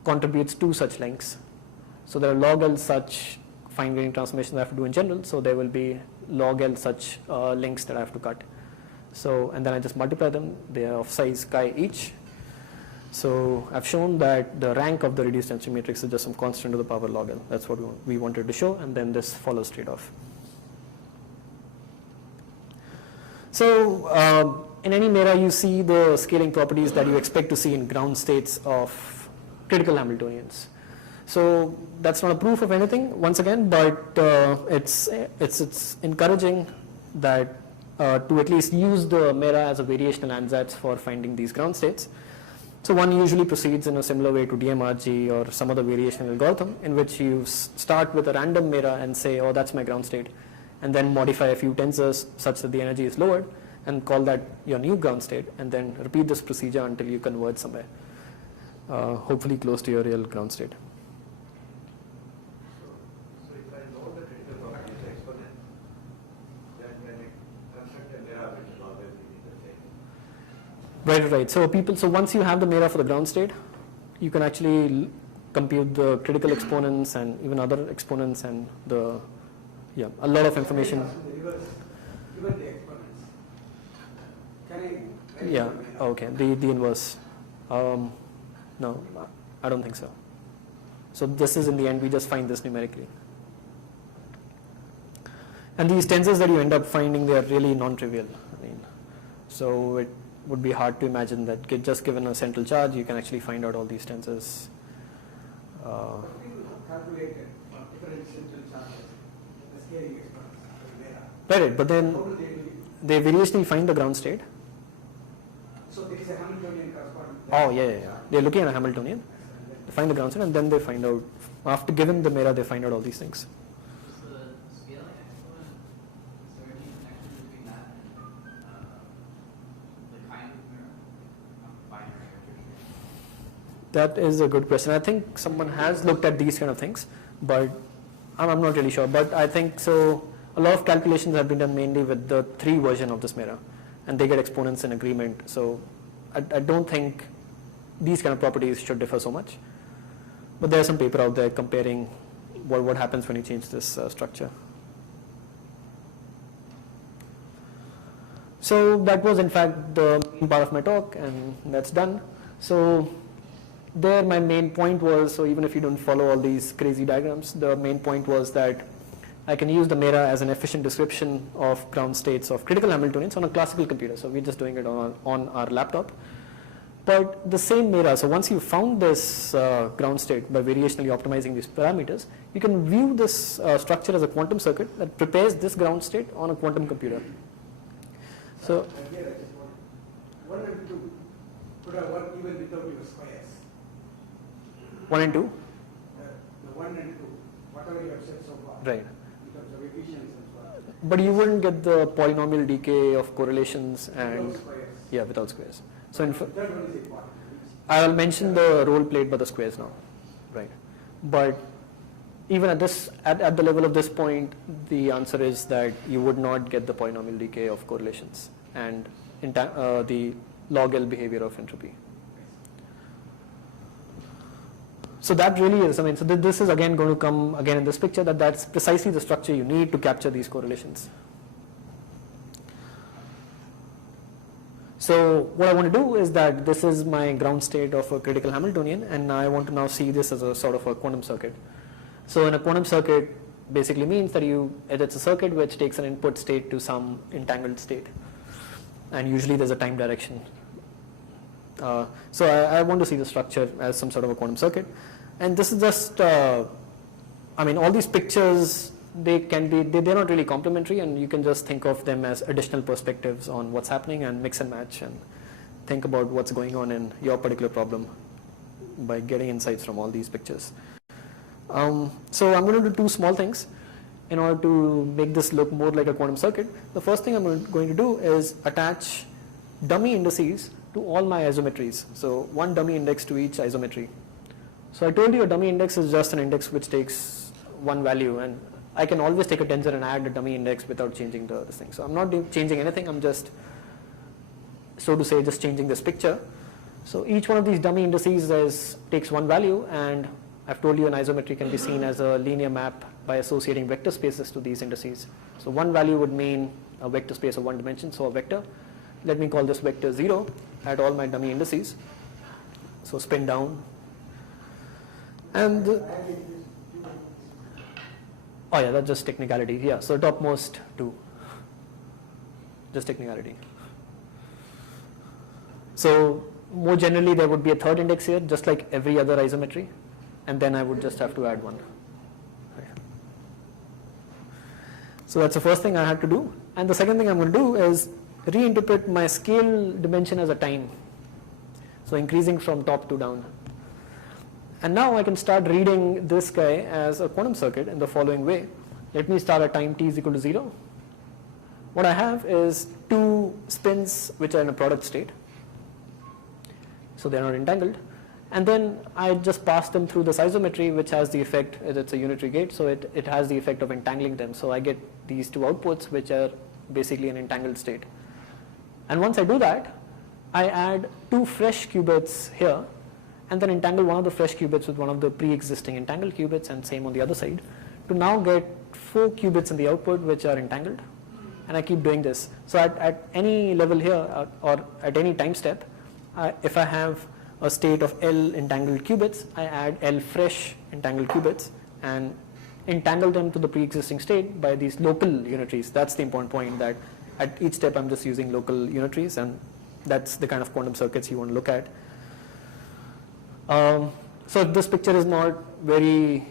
contributes 2 such lengths. So there are log L such fine grained transformations I have to do in general, so there will be log L such links that I have to cut. So, and then I just multiply them, they are of size chi each. So I've shown that the rank of the reduced density matrix is just some constant to the power log L. That's what we wanted to show, and then this follows straight off. So in any MERA you see the scaling properties that you expect to see in ground states of critical Hamiltonians. So that's not a proof of anything once again, but it's encouraging that to at least use the MERA as a variational ansatz for finding these ground states. So one usually proceeds in a similar way to DMRG or some other variational algorithm, in which you start with a random MERA and say, oh, that's my ground state, and then modify a few tensors such that the energy is lowered and call that your new ground state, and then repeat this procedure until you converge somewhere, hopefully close to your real ground state. So if I know the critical properties exponent, then when I construct a MERA, which will always be the same. Right. So once you have the MERA for the ground state, you can actually compute the critical exponents and even other exponents and a lot of information. Given the exponents, can I? Yeah. Okay. The inverse. No, I don't think so. So this is in the end we just find this numerically. And these tensors that you end up finding, they are really non-trivial. I mean, so it would be hard to imagine that just given a central charge, you can actually find out all these tensors But people calculated for different central charges, the scaling exponents for MERA. Right, but then How do they do it? they variationally find the ground state. So there is a Hamiltonian corresponding. Oh, yeah. They're looking at a Hamiltonian, they find the ground state, and then they find out, after given the MERA, they find out all these things. Is the scaling exponent, is there any connection between that and the kind of mirror? Binary. That is a good question. I think someone has looked at these kind of things, but I'm not really sure. But I think so. A lot of calculations have been done mainly with the 3 version of this MERA, and they get exponents in agreement. So I don't think these kind of properties should differ so much. But there's some paper out there comparing what happens when you change this structure. So that was in fact the main part of my talk, and that's done. So there my main point was, so even if you don't follow all these crazy diagrams, the main point was that I can use the MERA as an efficient description of ground states of critical Hamiltonians on a classical computer. So we're just doing it on our laptop. But the same MERA, so once you've found this ground state by variationally optimizing these parameters, you can view this structure as a quantum circuit that prepares this ground state on a quantum computer. So Here I just want 1 and 2 could have worked even without your squares. 1 and 2? The 1 and 2, whatever you have said so far. Right. In terms of efficiency and so on. But you wouldn't get the polynomial decay of correlations and Without squares. yeah, without squares. So in That one is important. I'll mention the role played by the squares now, right? But even at the level of this point, the answer is that you would not get the polynomial decay of correlations and the log L behavior of entropy. So that really is, I mean, so this is again going to come again in this picture, that's precisely the structure you need to capture these correlations. So what I want to do is that this is my ground state of a critical Hamiltonian, and I want to now see this as a sort of a quantum circuit. So in a quantum circuit basically means that it's a circuit which takes an input state to some entangled state, and usually there's a time direction. So I want to see the structure as some sort of a quantum circuit, and this is just, I mean, all these pictures, they're not really complementary, and you can just think of them as additional perspectives on what's happening and mix and match and think about what's going on in your particular problem by getting insights from all these pictures. So I'm going to do 2 small things in order to make this look more like a quantum circuit. The first thing I'm going to do is attach dummy indices to all my isometries. So 1 dummy index to each isometry. So I told you a dummy index is just an index which takes 1 value, and I can always take a tensor and add a dummy index without changing this thing. So I'm not changing anything, I'm just, so to say, just changing this picture. So each one of these dummy indices takes 1 value, and I've told you an isometry can be seen as a linear map by associating vector spaces to these indices. So 1 value would mean a vector space of 1 dimension, so a vector. Let me call this vector 0 at all my dummy indices. So spin down. And oh yeah, that's just technicality. Yeah, so topmost 2. Just technicality. So more generally, there would be a 3rd index here, just like every other isometry, and then I would just have to add 1. So that's the first thing I had to do. And the second thing I'm going to do is reinterpret my scale dimension as a time. So increasing from top to down. And now I can start reading this guy as a quantum circuit in the following way. Let me start at time t is equal to 0. What I have is 2 spins which are in a product state. So they're not entangled. And then I just pass them through this isometry, which has the effect, it's a unitary gate, so it has the effect of entangling them. So I get these 2 outputs which are basically an entangled state. And once I do that, I add 2 fresh qubits here, and then entangle one of the fresh qubits with one of the pre-existing entangled qubits, and same on the other side, to now get 4 qubits in the output which are entangled. And I keep doing this. So at any level here, or at any time step, if I have a state of L entangled qubits, I add L fresh entangled qubits and entangle them to the pre-existing state by these local unitaries. That's the important point, that at each step I'm just using local unitaries, and that's the kind of quantum circuits you want to look at. So if this picture is not very,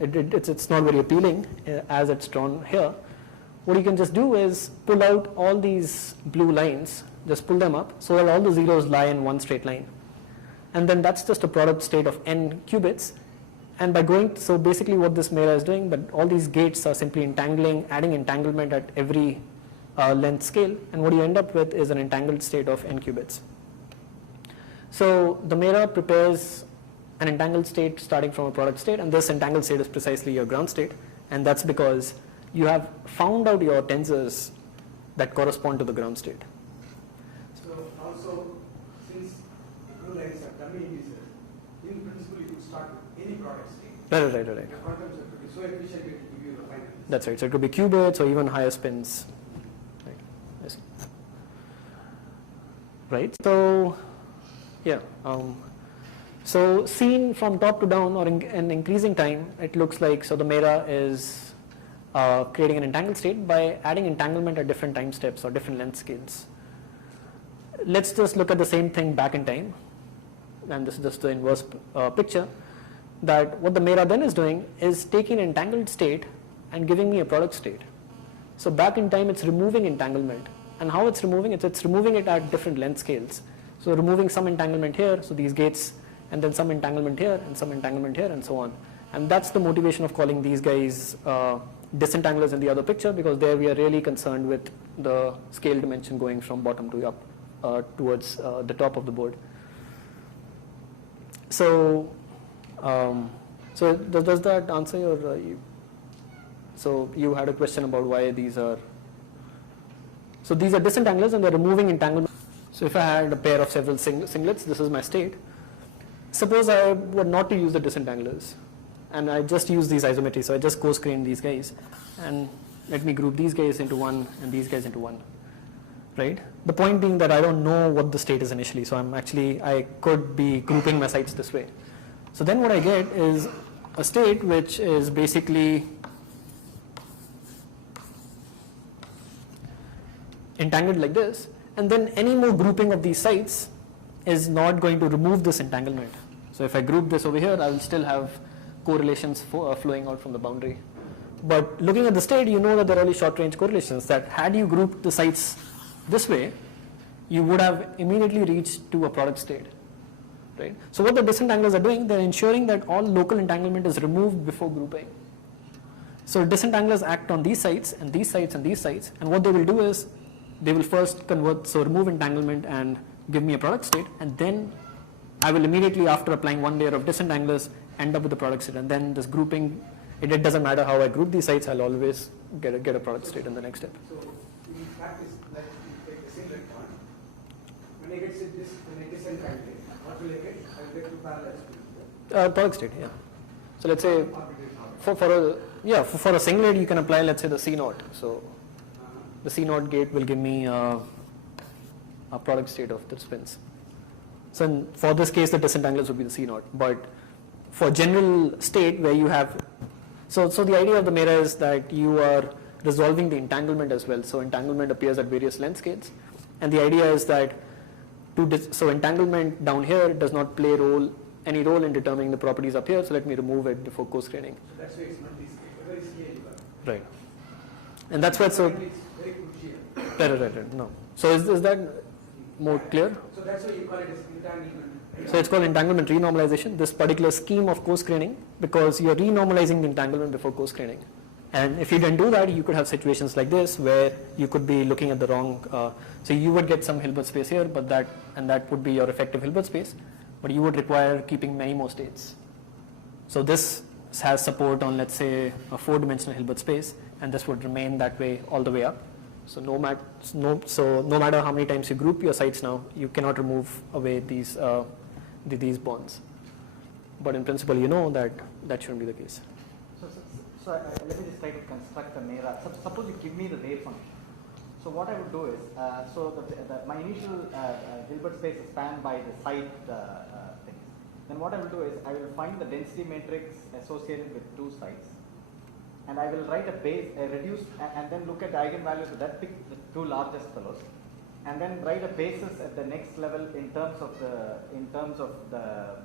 it's not very appealing as it's drawn here, what you can just do is pull out all these blue lines, just pull them up so that all the zeros lie in one straight line. And then that's just a product state of n qubits. And by going, so basically what this MERA is doing, but all these gates are simply entangling, adding entanglement at every length scale, and what you end up with is an entangled state of n qubits. So the MERA prepares an entangled state starting from a product state, and this entangled state is precisely your ground state, and that's because you have found out your tensors that correspond to the ground state. So also, since the blue lines are dummy indices, in principle you could start with any product state. Right. The quantum set could be so efficient it will give you the final answer. That's right. So it could be qubits or even higher spins. Right. Yes. Right. So yeah. So seen from top to down or in increasing time, it looks like so the MERA is creating an entangled state by adding entanglement at different time steps or different length scales. Let's just look at the same thing back in time, and this is just the inverse picture, that what the MERA then is doing is taking an entangled state and giving me a product state. So back in time it's removing entanglement, and how it's removing it, it's removing it at different length scales. So removing some entanglement here, so these gates, and then some entanglement here and some entanglement here and so on. And that's the motivation of calling these guys disentanglers in the other picture, because there we are really concerned with the scale dimension going from bottom to up towards the top of the board. So, so does that answer your? So you had a question about why these are. So these are disentanglers and they're removing entanglement. So if I had a pair of several singlets, this is my state. Suppose I were not to use the disentanglers, and I just use these isometries, so I just co-screen these guys, and let me group these guys into one and these guys into one, right? The point being that I don't know what the state is initially, so I could be grouping my sites this way. So then what I get is a state which is basically entangled like this, and then any more grouping of these sites is not going to remove this entanglement. So if I group this over here, I will still have correlations flowing out from the boundary. But looking at the state, you know that there are only short range correlations, that had you grouped the sites this way, you would have immediately reached to a product state, right? So what the disentanglers are doing, they're ensuring that all local entanglement is removed before grouping. So disentanglers act on these sites and these sites and these sites, and what they will do is they will first convert, so remove entanglement and give me a product state, and then I will immediately, after applying one layer of disentanglers, end up with the product state. And then this grouping, it doesn't matter how I group these sites, I'll always get a product state in the next step. So in practice, like you take the singlet one, when I get this, when I disentangle it, what will I get? I will get two parallel spins. Product state, yeah. So let's say for a singlet you can apply, let's say, the C naught. So the C naught gate will give me a product state of the spins. So for this case, the disentanglers would be the C naught. But for general state where you have, so the idea of the MERA is that you are resolving the entanglement as well. So entanglement appears at various length scales, and the idea is that so entanglement down here does not play any role in determining the properties up here. So let me remove it before co-screening. So that's why it's multi-scale, very scale. Right. And that's why it's very crucial. Right. No. So is that more clear? So that's why you call it as entanglement. So it's called entanglement renormalization, this particular scheme of co-screening, because you're renormalizing the entanglement before co-screening. And if you didn't do that, you could have situations like this where you could be looking at the wrong, so you would get some Hilbert space here, but that would be your effective Hilbert space, but you would require keeping many more states. So this has support on, let's say, a 4-dimensional Hilbert space, and this would remain that way all the way up. So no matter how many times you group your sites now, you cannot remove away these bonds. But in principle, you know that shouldn't be the case. So let me just try to construct a MERA. Suppose you give me the wave function. So what I would do is, my initial Hilbert space is spanned by the site things. Then what I will do is, I will find the density matrix associated with two sites, and I will write a reduced, and then look at the eigenvalues of that, pick the two largest fellows, and then write a basis at the next level in terms of the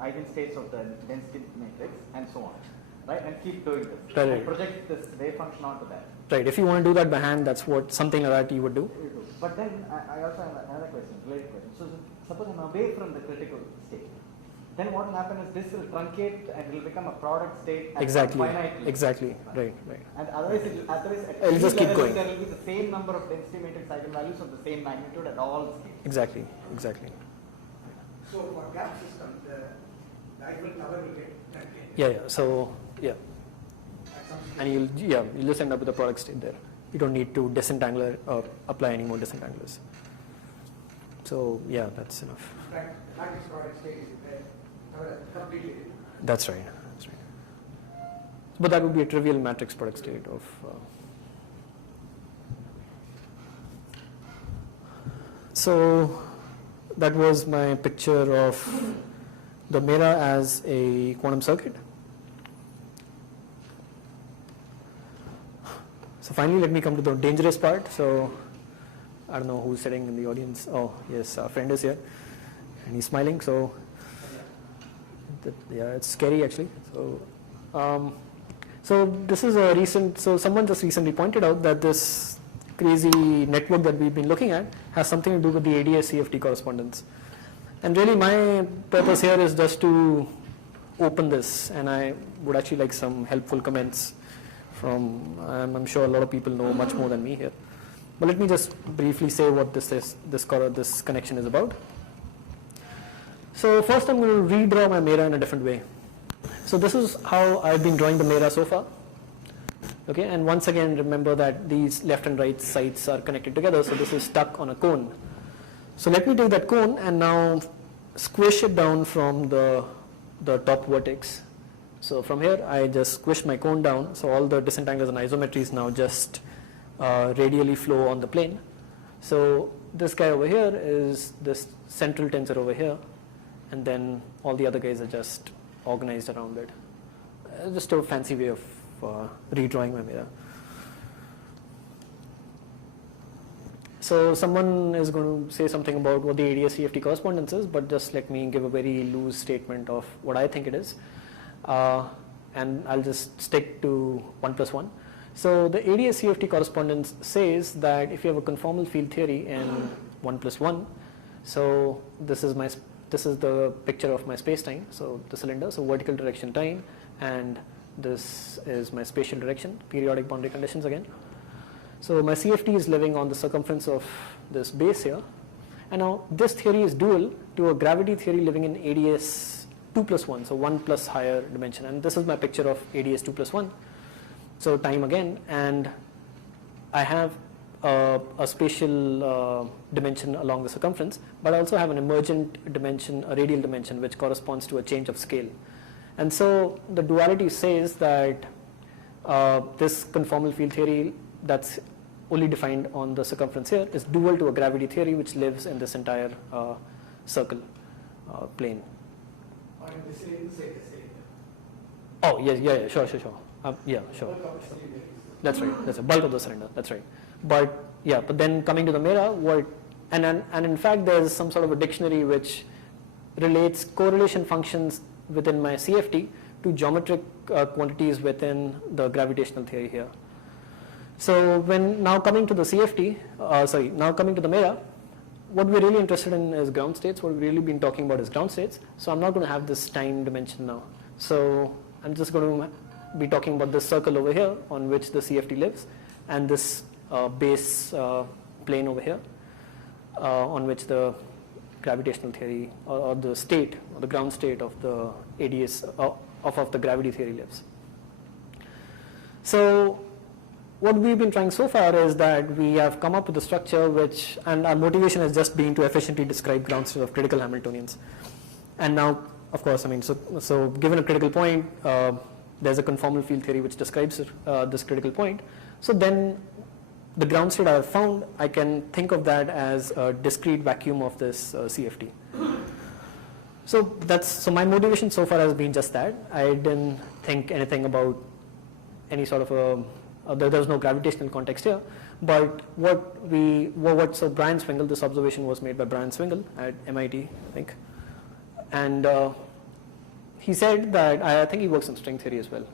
eigenstates of the density matrix and so on, right? And keep doing this. Right. And project this wave function onto that. Right. If you want to do that by hand, that's what something like that you would do. But then I also have another question, related question. So suppose I'm away from the critical state. Then what will happen is this will truncate and it will become a product state at finitely. Exactly. Right. And otherwise at it'll just keep levels, going. there will be the same number of density matrix eigenvalues of the same magnitude at all states. Exactly. So for gap system, the eigenvalue number will get truncated. Yeah. So yeah. At some stage. And you'll just end up with a product state there. You don't need to disentangle or apply any more disentanglers. So yeah, that's enough. In fact, the matrix product state is completely different. That's right. But that would be a trivial matrix product state of. So that was my picture of the MERA as a quantum circuit. So finally, let me come to the dangerous part. So I don't know who's sitting in the audience. Oh, yes, our friend is here, and he's smiling. So yeah, it's scary actually. So this is a recent. So someone just recently pointed out that this crazy network that we've been looking at has something to do with the ADS-CFT correspondence. And really, my purpose here is just to open this, and I would actually like some helpful comments from. I'm sure a lot of people know much more than me here. But let me just briefly say what this connection is about. So first I'm going to redraw my MERA in a different way. So this is how I've been drawing the MERA so far. Okay, and once again remember that these left and right sides are connected together, so this is stuck on a cone. So let me take that cone and now squish it down from the top vertex. So from here I just squish my cone down, so all the disentanglers and isometries now just radially flow on the plane. So this guy over here is this central tensor over here, and then all the other guys are just organized around it. Just a fancy way of redrawing my MERA. So someone is going to say something about what the ADS-CFT correspondence is, but just let me give a very loose statement of what I think it is. And I'll just stick to 1 plus 1. So the ADS-CFT correspondence says that if you have a conformal field theory in 1 plus 1, so this is the picture of my space-time, so the cylinder, so vertical direction time, and this is my spatial direction, periodic boundary conditions again. So my CFT is living on the circumference of this base here, and now this theory is dual to a gravity theory living in ADS 2 plus 1, so 1 plus higher dimension, and this is my picture of ADS 2 plus 1. So time again, and I have a spatial dimension along the circumference, but I also have an emergent dimension, a radial dimension, which corresponds to a change of scale. And so the duality says that this conformal field theory that's only defined on the circumference here is dual to a gravity theory which lives in this entire circle plane. Or in the inside the cylinder. Oh, yes, sure. Yeah, sure. That's right. That's a bulk of the cylinder. That's right. But yeah, but then coming to the MERA, and in fact there's some sort of a dictionary which relates correlation functions within my CFT to geometric quantities within the gravitational theory here. So when now coming to the CFT, now coming to the MERA, what we're really interested in is ground states. What we've really been talking about is ground states. So I'm not going to have this time dimension now. So I'm just going to be talking about this circle over here on which the CFT lives, and this base plane over here on which the gravitational theory or the state or the ground state of the ADS of the gravity theory lives. So what we've been trying so far is that we have come up with a structure which, and our motivation has just been to efficiently describe ground state of critical Hamiltonians. And now, of course, so given a critical point, there's a conformal field theory which describes this critical point. So then the ground state I have found, I can think of that as a discrete vacuum of this CFT. So my motivation so far has been just that. I didn't think anything about any sort of there was no gravitational context here, But so Brian Swingle, this observation was made by Brian Swingle at MIT, I think, and he said that, I think he works in string theory as well.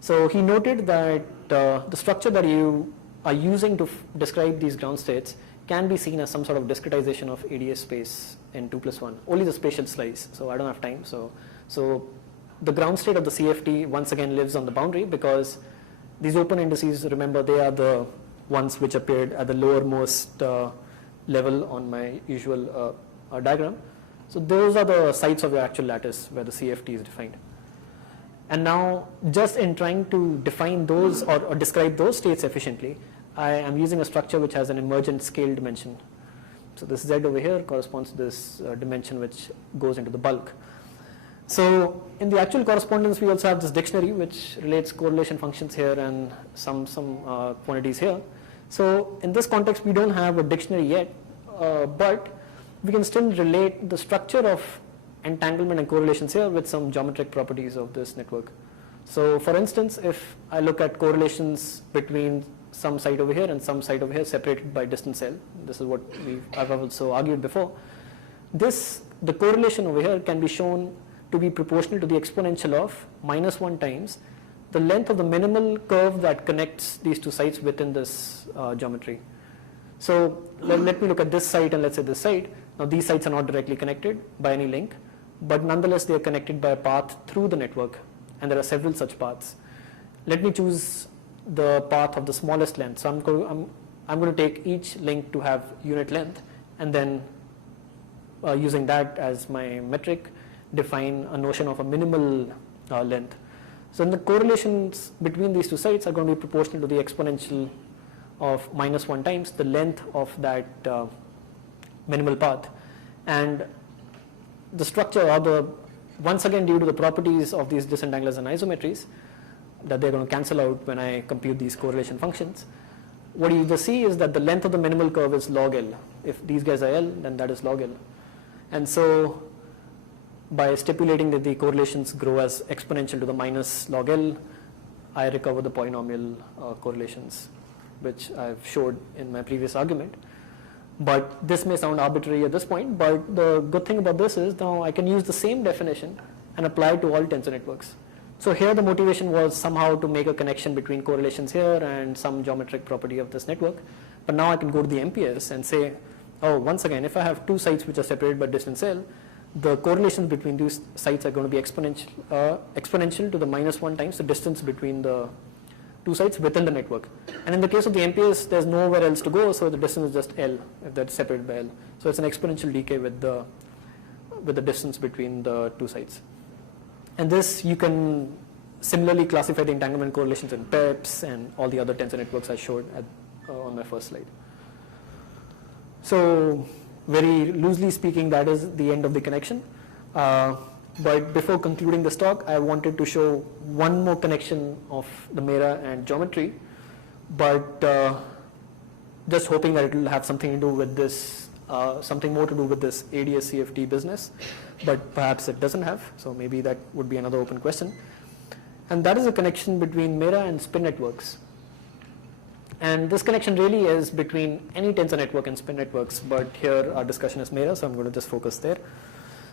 So he noted that the structure that you are using to describe these ground states can be seen as some sort of discretization of ADS space in 2+1, only the spatial slice, so I don't have time. So the ground state of the CFT once again lives on the boundary, because these open indices, remember, they are the ones which appeared at the lowermost level on my usual diagram. So those are the sites of the actual lattice where the CFT is defined. And now, just in trying to define those or describe those states efficiently, I am using a structure which has an emergent scale dimension. So this Z over here corresponds to this dimension which goes into the bulk. So in the actual correspondence, we also have this dictionary which relates correlation functions here and some quantities here. So in this context, we don't have a dictionary yet, but we can still relate the structure of entanglement and correlations here with some geometric properties of this network. So for instance, if I look at correlations between some site over here and some site over here separated by distance L, this is what I've also argued before, the correlation over here can be shown to be proportional to the exponential of -1 times the length of the minimal curve that connects these two sites within this geometry. So let me look at this site and let's say this site. Now these sites are not directly connected by any link, but nonetheless they are connected by a path through the network, and there are several such paths. Let me choose the path of the smallest length. So I'm going to take each link to have unit length, and then using that as my metric, define a notion of a minimal length. So the correlations between these two sites are going to be proportional to the exponential of -1 times the length of that minimal path. And the structure once again, due to the properties of these disentanglers and isometries, that they're going to cancel out when I compute these correlation functions, what you just see is that the length of the minimal curve is log L. If these guys are L, then that is log L. And so by stipulating that the correlations grow as exponential to the minus log L, I recover the polynomial correlations, which I've showed in my previous argument. But this may sound arbitrary at this point, but the good thing about this is now I can use the same definition and apply it to all tensor networks. So here the motivation was somehow to make a connection between correlations here and some geometric property of this network. But now I can go to the MPS and say, oh, once again, if I have two sites which are separated by distance L, the correlations between these sites are going to be exponential to the -1 times the distance between the two sites within the network. And in the case of the MPS, there's nowhere else to go, so the distance is just L if that's separated by L. So it's an exponential decay with the distance between the two sites. And this, you can similarly classify the entanglement correlations in PEPs and all the other tensor networks I showed on my first slide. So very loosely speaking, that is the end of the connection. But before concluding this talk, I wanted to show one more connection of the MERA and geometry, but just hoping that it will have something to do with this, something more to do with this ADS CFT business, but perhaps it doesn't have, so maybe that would be another open question. And that is a connection between MERA and spin networks. And this connection really is between any tensor network and spin networks, but here our discussion is MERA, so I'm going to just focus there.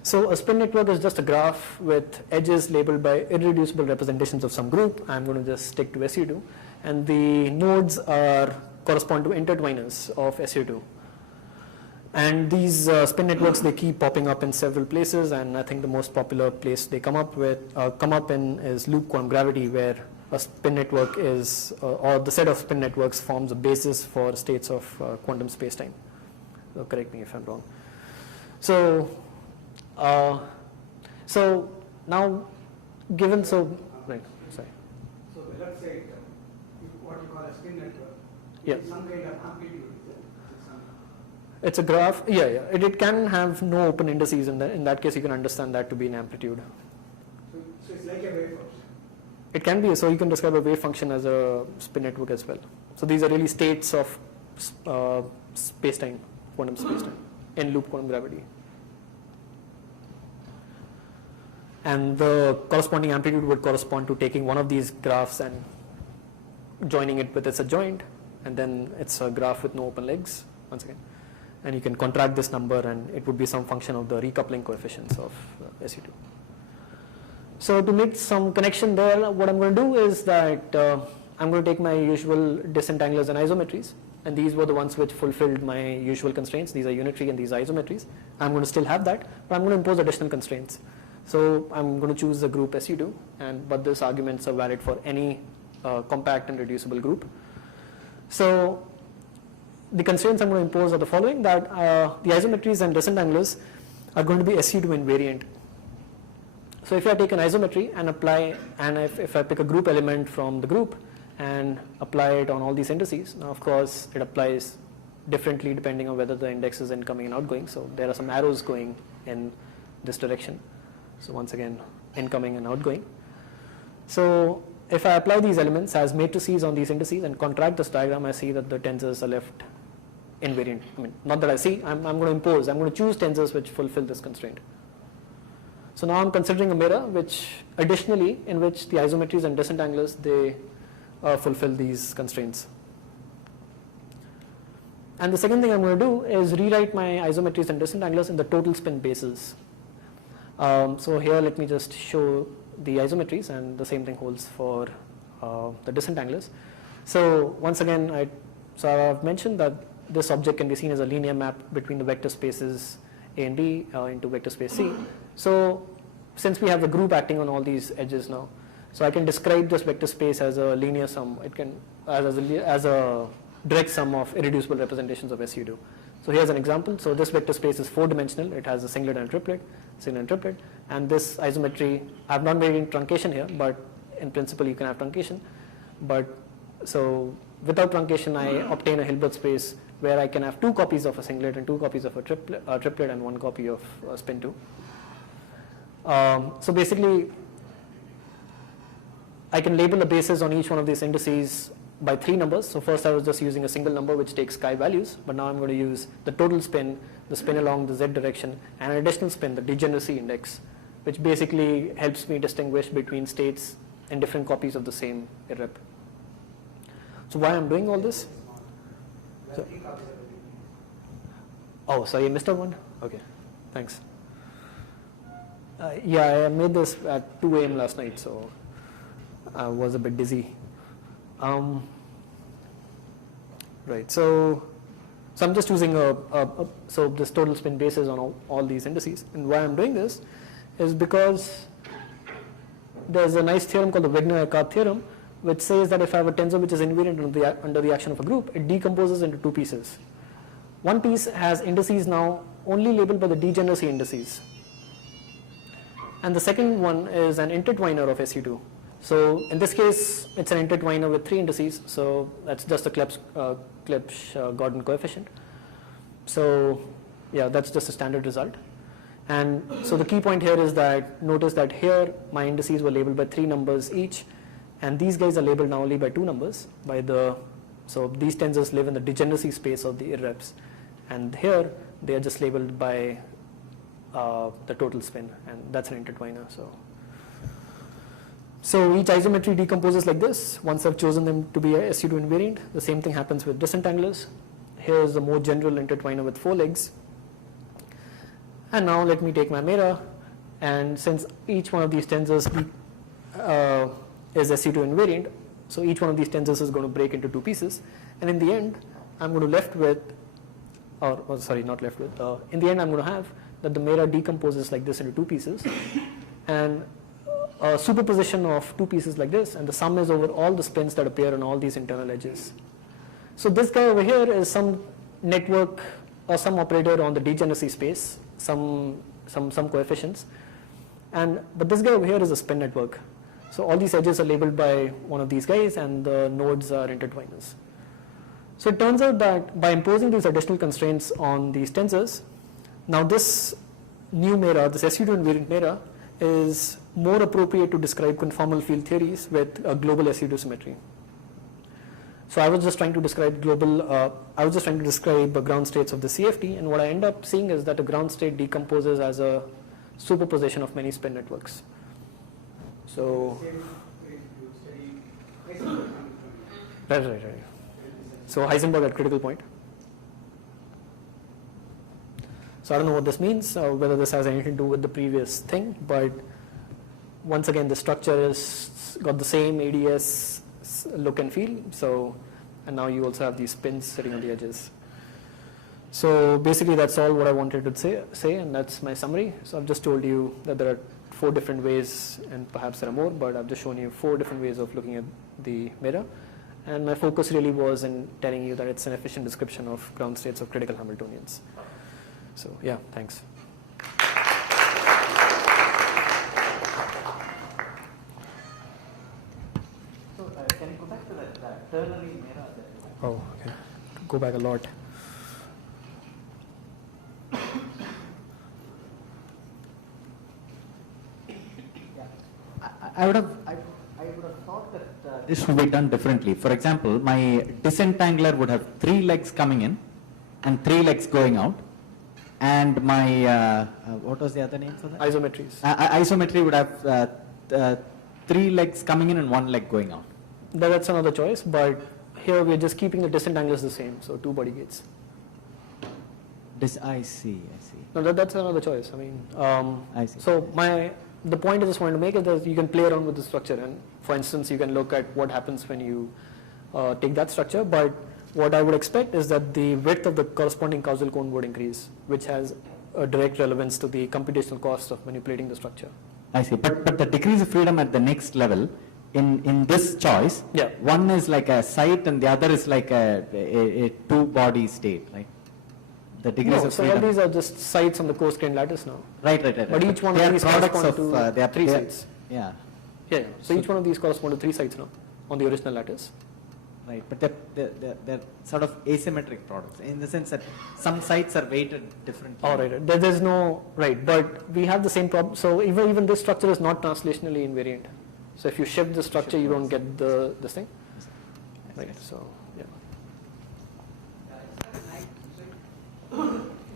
So a spin network is just a graph with edges labeled by irreducible representations of some group. I'm going to just stick to SU2. And the nodes correspond to intertwiners of SU2. And these spin networks, they keep popping up in several places, and I think the most popular place they come up in is loop quantum gravity, where a spin network is, or the set of spin networks forms a basis for states of quantum spacetime. So correct me if I'm wrong. So now, given right, sorry. So let's say what you call a spin network, yeah, some kind of amplitude. It's a graph. Yeah. It can have no open indices. In that case, you can understand that to be an amplitude. So it's like a wave function. It can be. So you can describe a wave function as a spin network as well. So these are really states of spacetime, quantum spacetime, in loop quantum gravity. And the corresponding amplitude would correspond to taking one of these graphs and joining it with its adjoint, and then it's a graph with no open legs once again. And you can contract this number, and it would be some function of the recoupling coefficients of SU2. So to make some connection there, what I'm going to do is that I'm going to take my usual disentanglers and isometries, and these were the ones which fulfilled my usual constraints. These are unitary and these are isometries. I'm going to still have that, but I'm going to impose additional constraints. So I'm going to choose the group SU2, but these arguments are valid for any compact and reducible group. So the constraints I'm going to impose are the following, that the isometries and disentanglers are going to be SU2 invariant. So if I take an isometry and apply, and if I pick a group element from the group and apply it on all these indices, now of course it applies differently depending on whether the index is incoming and outgoing. So there are some arrows going in this direction. So once again, incoming and outgoing. So if I apply these elements as matrices on these indices and contract this diagram, I see that the tensors are left invariant. I mean, not that I see, I'm going to impose, I'm going to choose tensors which fulfill this constraint. So now I'm considering a MERA which additionally, in which the isometries and disentanglers, they fulfill these constraints. And the second thing I'm going to do is rewrite my isometries and disentanglers in the total spin basis. So here let me just show the isometries, and the same thing holds for the disentanglers. So once again, I've mentioned that this object can be seen as a linear map between the vector spaces A and B into vector space C. So since we have the group acting on all these edges now, so I can describe this vector space as a linear sum. It can as a direct sum of irreducible representations of SU2. So here's an example. So this vector space is 4-dimensional. It has a singlet and a triplet, and this isometry, I've not made any truncation here, but in principle you can have truncation. But so without truncation, I obtain a Hilbert space where I can have 2 copies of a singlet and 2 copies of a triplet and 1 copy of spin 2. So basically, I can label the bases on each one of these indices by 3 numbers. So first I was just using a single number which takes chi values, but now I'm going to use the total spin, the spin along the z direction, and an additional spin, the degeneracy index, which basically helps me distinguish between states in different copies of the same irrep. So why I'm doing all this? So, oh, sorry, I missed out one? Okay, thanks. Yeah, I made this at 2 a.m. last night, so I was a bit dizzy. Right, so I'm just using so this total spin basis on all these indices. And why I'm doing this is because there's a nice theorem called the Wigner-Eckart theorem, which says that if I have a tensor which is invariant under the action of a group, it decomposes into 2 pieces. One piece has indices now only labeled by the degeneracy indices, and the second one is an intertwiner of SU2. So in this case, it's an intertwiner with 3 indices, so that's just a Clebsch-Gordon coefficient. So yeah, that's just a standard result. And so the key point here is that notice that here my indices were labeled by 3 numbers each, and these guys are labeled now only by 2 numbers. So these tensors live in the degeneracy space of the irreps, and here they are just labeled by the total spin, and that's an intertwiner. So each isometry decomposes like this. Once I've chosen them to be SU2 invariant, the same thing happens with disentanglers. Here's a more general intertwiner with 4 legs. And now let me take my MERA, and since each one of these tensors is SU2 invariant, so each one of these tensors is going to break into 2 pieces, and in the end I'm going to left with, in the end I'm going to have that the MERA decomposes like this into 2 pieces, and a superposition of 2 pieces like this, and the sum is over all the spins that appear on all these internal edges. So this guy over here is some network or some operator on the degeneracy space, some coefficients, but this guy over here is a spin network. So all these edges are labeled by one of these guys, and the nodes are intertwiners. So it turns out that by imposing these additional constraints on these tensors, now this new MERA, this SU2 invariant MERA, is more appropriate to describe conformal field theories with a global SU2 symmetry. So I was just trying to describe ground states of the CFT, and what I end up seeing is that a ground state decomposes as a superposition of many spin networks. So Right. So Heisenberg at critical point. So I don't know what this means, whether this has anything to do with the previous thing, but once again, the structure is got the same ADS look and feel. So, and now you also have these pins sitting on the edges. So basically, that's all what I wanted to say, and that's my summary. So I've just told you that there are 4 different ways, and perhaps there are more, but I've just shown you 4 different ways of looking at the MERA. And my focus really was in telling you that it's an efficient description of ground states of critical Hamiltonians. So yeah, thanks. So can you go back to that ternary MERA? Oh, okay. Go back a lot. I would have thought that this would be done differently. For example, my disentangler would have 3 legs coming in and 3 legs going out, and my what was the other name for that? Isometries. Isometry would have 3 legs coming in and 1 leg going out. That's another choice, but here we're just keeping the disentanglers the same, so 2 body gates. I see. No, that's another choice. I mean, I see. So the point I just wanted to make is that you can play around with the structure, and for instance, you can look at what happens when you take that structure, but what I would expect is that the width of the corresponding causal cone would increase, which has a direct relevance to the computational cost of manipulating the structure. I see, but the degrees of freedom at the next level, in this choice, Yeah. one is like a site and the other is like a 2-body state, right? The degrees No, of so freedom. all these are just sites on the coarse-grained lattice now. Right. But each one they of are these products correspond of to they are 3 they are- sites. Yeah, Yeah. So each one of these correspond to 3 sites now on the original lattice. right. But they're sort of asymmetric products in the sense that some sites are weighted differently. Oh, right. There's no, right, but we have the same problem. So even this structure is not translationally invariant. So if you shift the structure, you don't get this thing. Right, so, yeah. You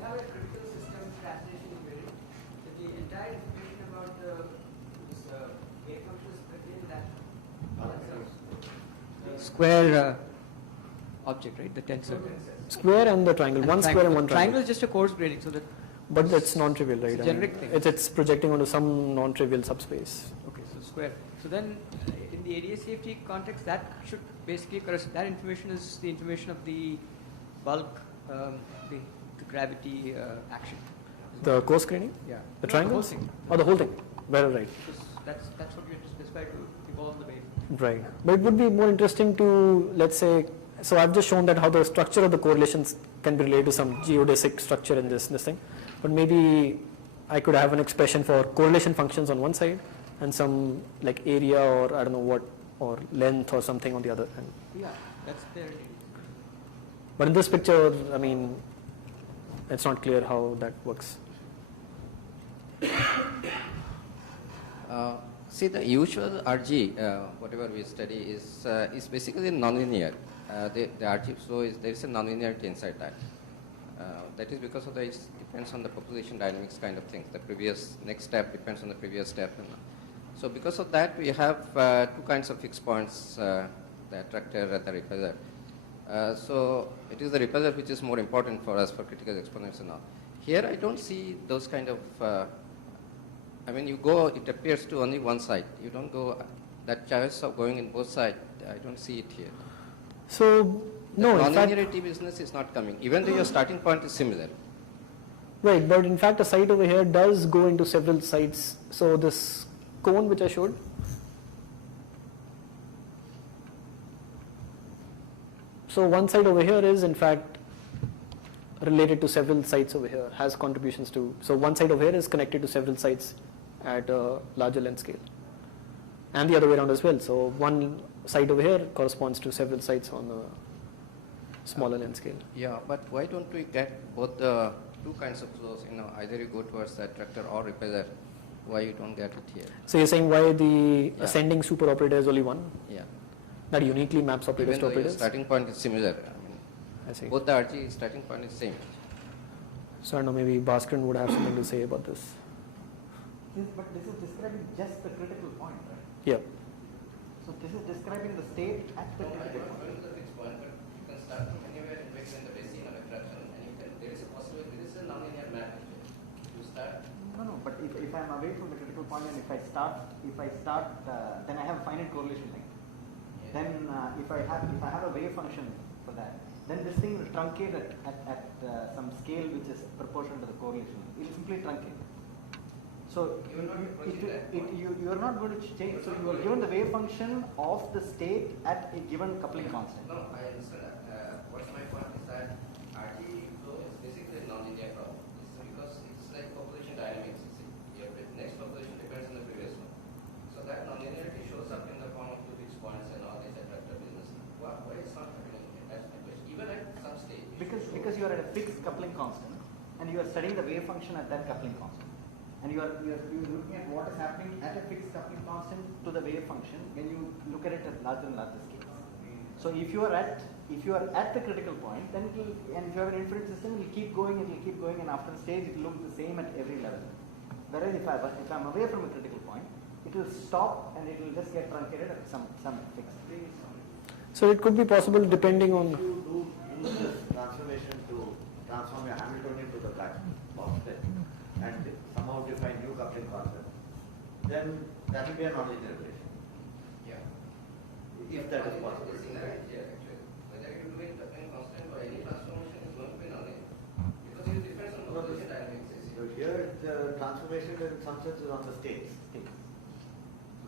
have a critical system translation invariant. So the entire information about this wave function is within that square object, right? The tensor. Square and the triangle, one square and one Triangle triangle. is just a coarse grading, so that. But it's non-trivial, right? It's a I mean, generic thing. It's projecting onto some non-trivial subspace. Okay, so square. So then, in the ADS safety context, that should basically correspond. That information is the information of the bulk, the gravity action. The coarse graining? Yeah. The No, triangle? whole thing. Oh, the whole thing. Well, right. That's what we have to specify to evolve the wave. Right. But it would be more interesting to, let's say, so I've just shown that how the structure of the correlations can be related to some geodesic structure in this thing. But maybe I could have an expression for correlation functions on one side and some like area or I don't know what, or length or something on the other end. Yeah, that's there. But in this picture, I mean, it's not clear how that works. See, the usual RG, whatever we study, is basically nonlinear. The RG flow there is a nonlinearity inside that. That is because of it depends on the population dynamics kind of things. The next step depends on the previous step. So because of that, we have 2 kinds of fixed points, the attractor and the repeller. So it is the repeller which is more important for us for critical exponents and all. Here I don't see those kind of, I mean you go, it appears to only one side. You don't go, that choice of going in both sides, I don't see it here. So, no, in fact, nonlinearity business is not coming, even though your starting point is similar. right, but in fact a site over here does go into several sites. So this cone which I showed, so one side over here is in fact related to several sites over here, has contributions to, so one side over here is connected to several sites at a larger length scale. And the other way around as well. So one site over here corresponds to several sites on a smaller length scale. Yeah, but why don't we get both the 2 kinds of flows, either you go towards the attractor or repeller, why you don't get it here? So you're saying why the ascending super operator is only one? Yeah. That uniquely maps operators Even to though your operators? starting point is similar. I see. Both the RG starting point is same. So I don't know, maybe Bhaskaran would have something to say about this. But this is describing just the critical point, right? Yeah. So this is describing the state at the No, I'm critical not point. going to the fixed point, but you can start from anywhere in between the basin of attraction, and you can, there is a possibility, this is a nonlinear map actually. You start, No, but if I'm away from the critical point and if I start, then I have a finite correlation length. yeah. Then if I have a wave function for that, then this thing will truncate at some scale which is proportional to the correlation. It will simply truncate. So You are not approaching that point. you are not going to change. So you are given the wave function of the state at a given coupling constant. No, I understand that. What's my point is that RT flow is basically a nonlinear problem. It's because it's like population dynamics. You see, your next population depends on the previous one. So that nonlinearity shows up in the form of two fixed points and all these attractor business. Why it's not happening here? That's my question. Even at some stage. Because you are at a fixed coupling constant and you are studying the wave function at that coupling constant. And you are looking at what is happening at a fixed coupling constant to the wave function when you look at it at larger and larger scales. So if you are at the critical point, then and if you have an infinite system, it will keep going, and after a stage it will look the same at every level. Whereas if I'm away from a critical point, it will stop and it will just get truncated at some fixed. So it could be possible depending on. If you do use this transformation to transform your Hamiltonian to the black box set and somehow define new coupling constant, then that will be a nonlinear relation. Yeah. If that is possible. It's inherent here actually. Whether you do it coupling constant or any transformation is going to be nonlinear. Because it depends on population dynamics. You see. So here the transformation in some sense is on the states. So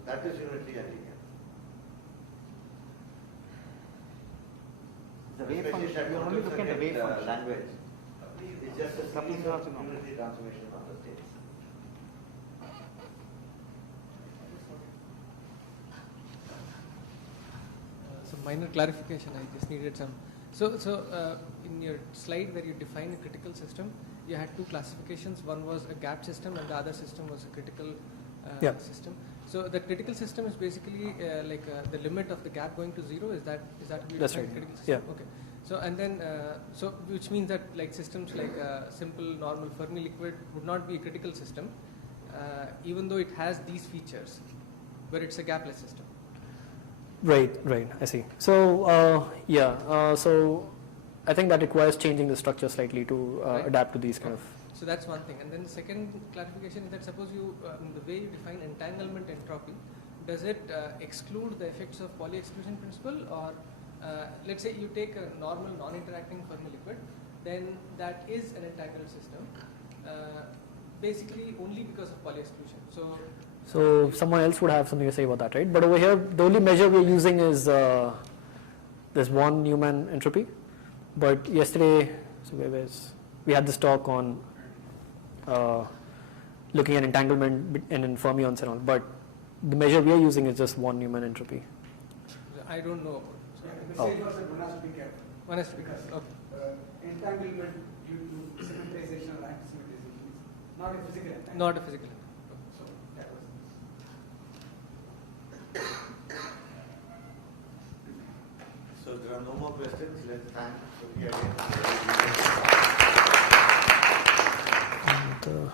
that is unitary and linear. The wave Especially function, that you are only looking at the wave function. language. It's just a Coupling series of constant. unitary transformation of the states. Some minor clarification, I just needed some. So in your slide where you define a critical system, you had two classifications. One was a gap system and the other system was a critical Yeah. system. So the critical system is basically the limit of the gap going to zero. Is that how you That's define right. critical system? Yeah. Okay. So and then which means that like systems like a simple normal Fermi liquid would not be a critical system, even though it has these features, but it's a gapless system. Right, I see. So so I think that requires changing the structure slightly to Right. adapt to these kind of. So that's one thing. And then the second clarification is that suppose you, the way you define entanglement entropy, does it exclude the effects of Pauli exclusion principle, or let's say you take a normal non-interacting Fermi liquid, then that is an entangled system, basically only because of Pauli exclusion. So someone else would have something to say about that, right? But over here, the only measure we're using is this von Neumann entropy. But yesterday, we had this talk on looking at entanglement and in fermions and all. But the measure we are using is just von Neumann entropy. I don't know. The same person, one has to be careful. One has to be Because okay. entanglement due to symmetrization or anti-symmetrization is not a physical entanglement. Not a physical. So that was So there are no more questions. Let's thank Sophia again. And,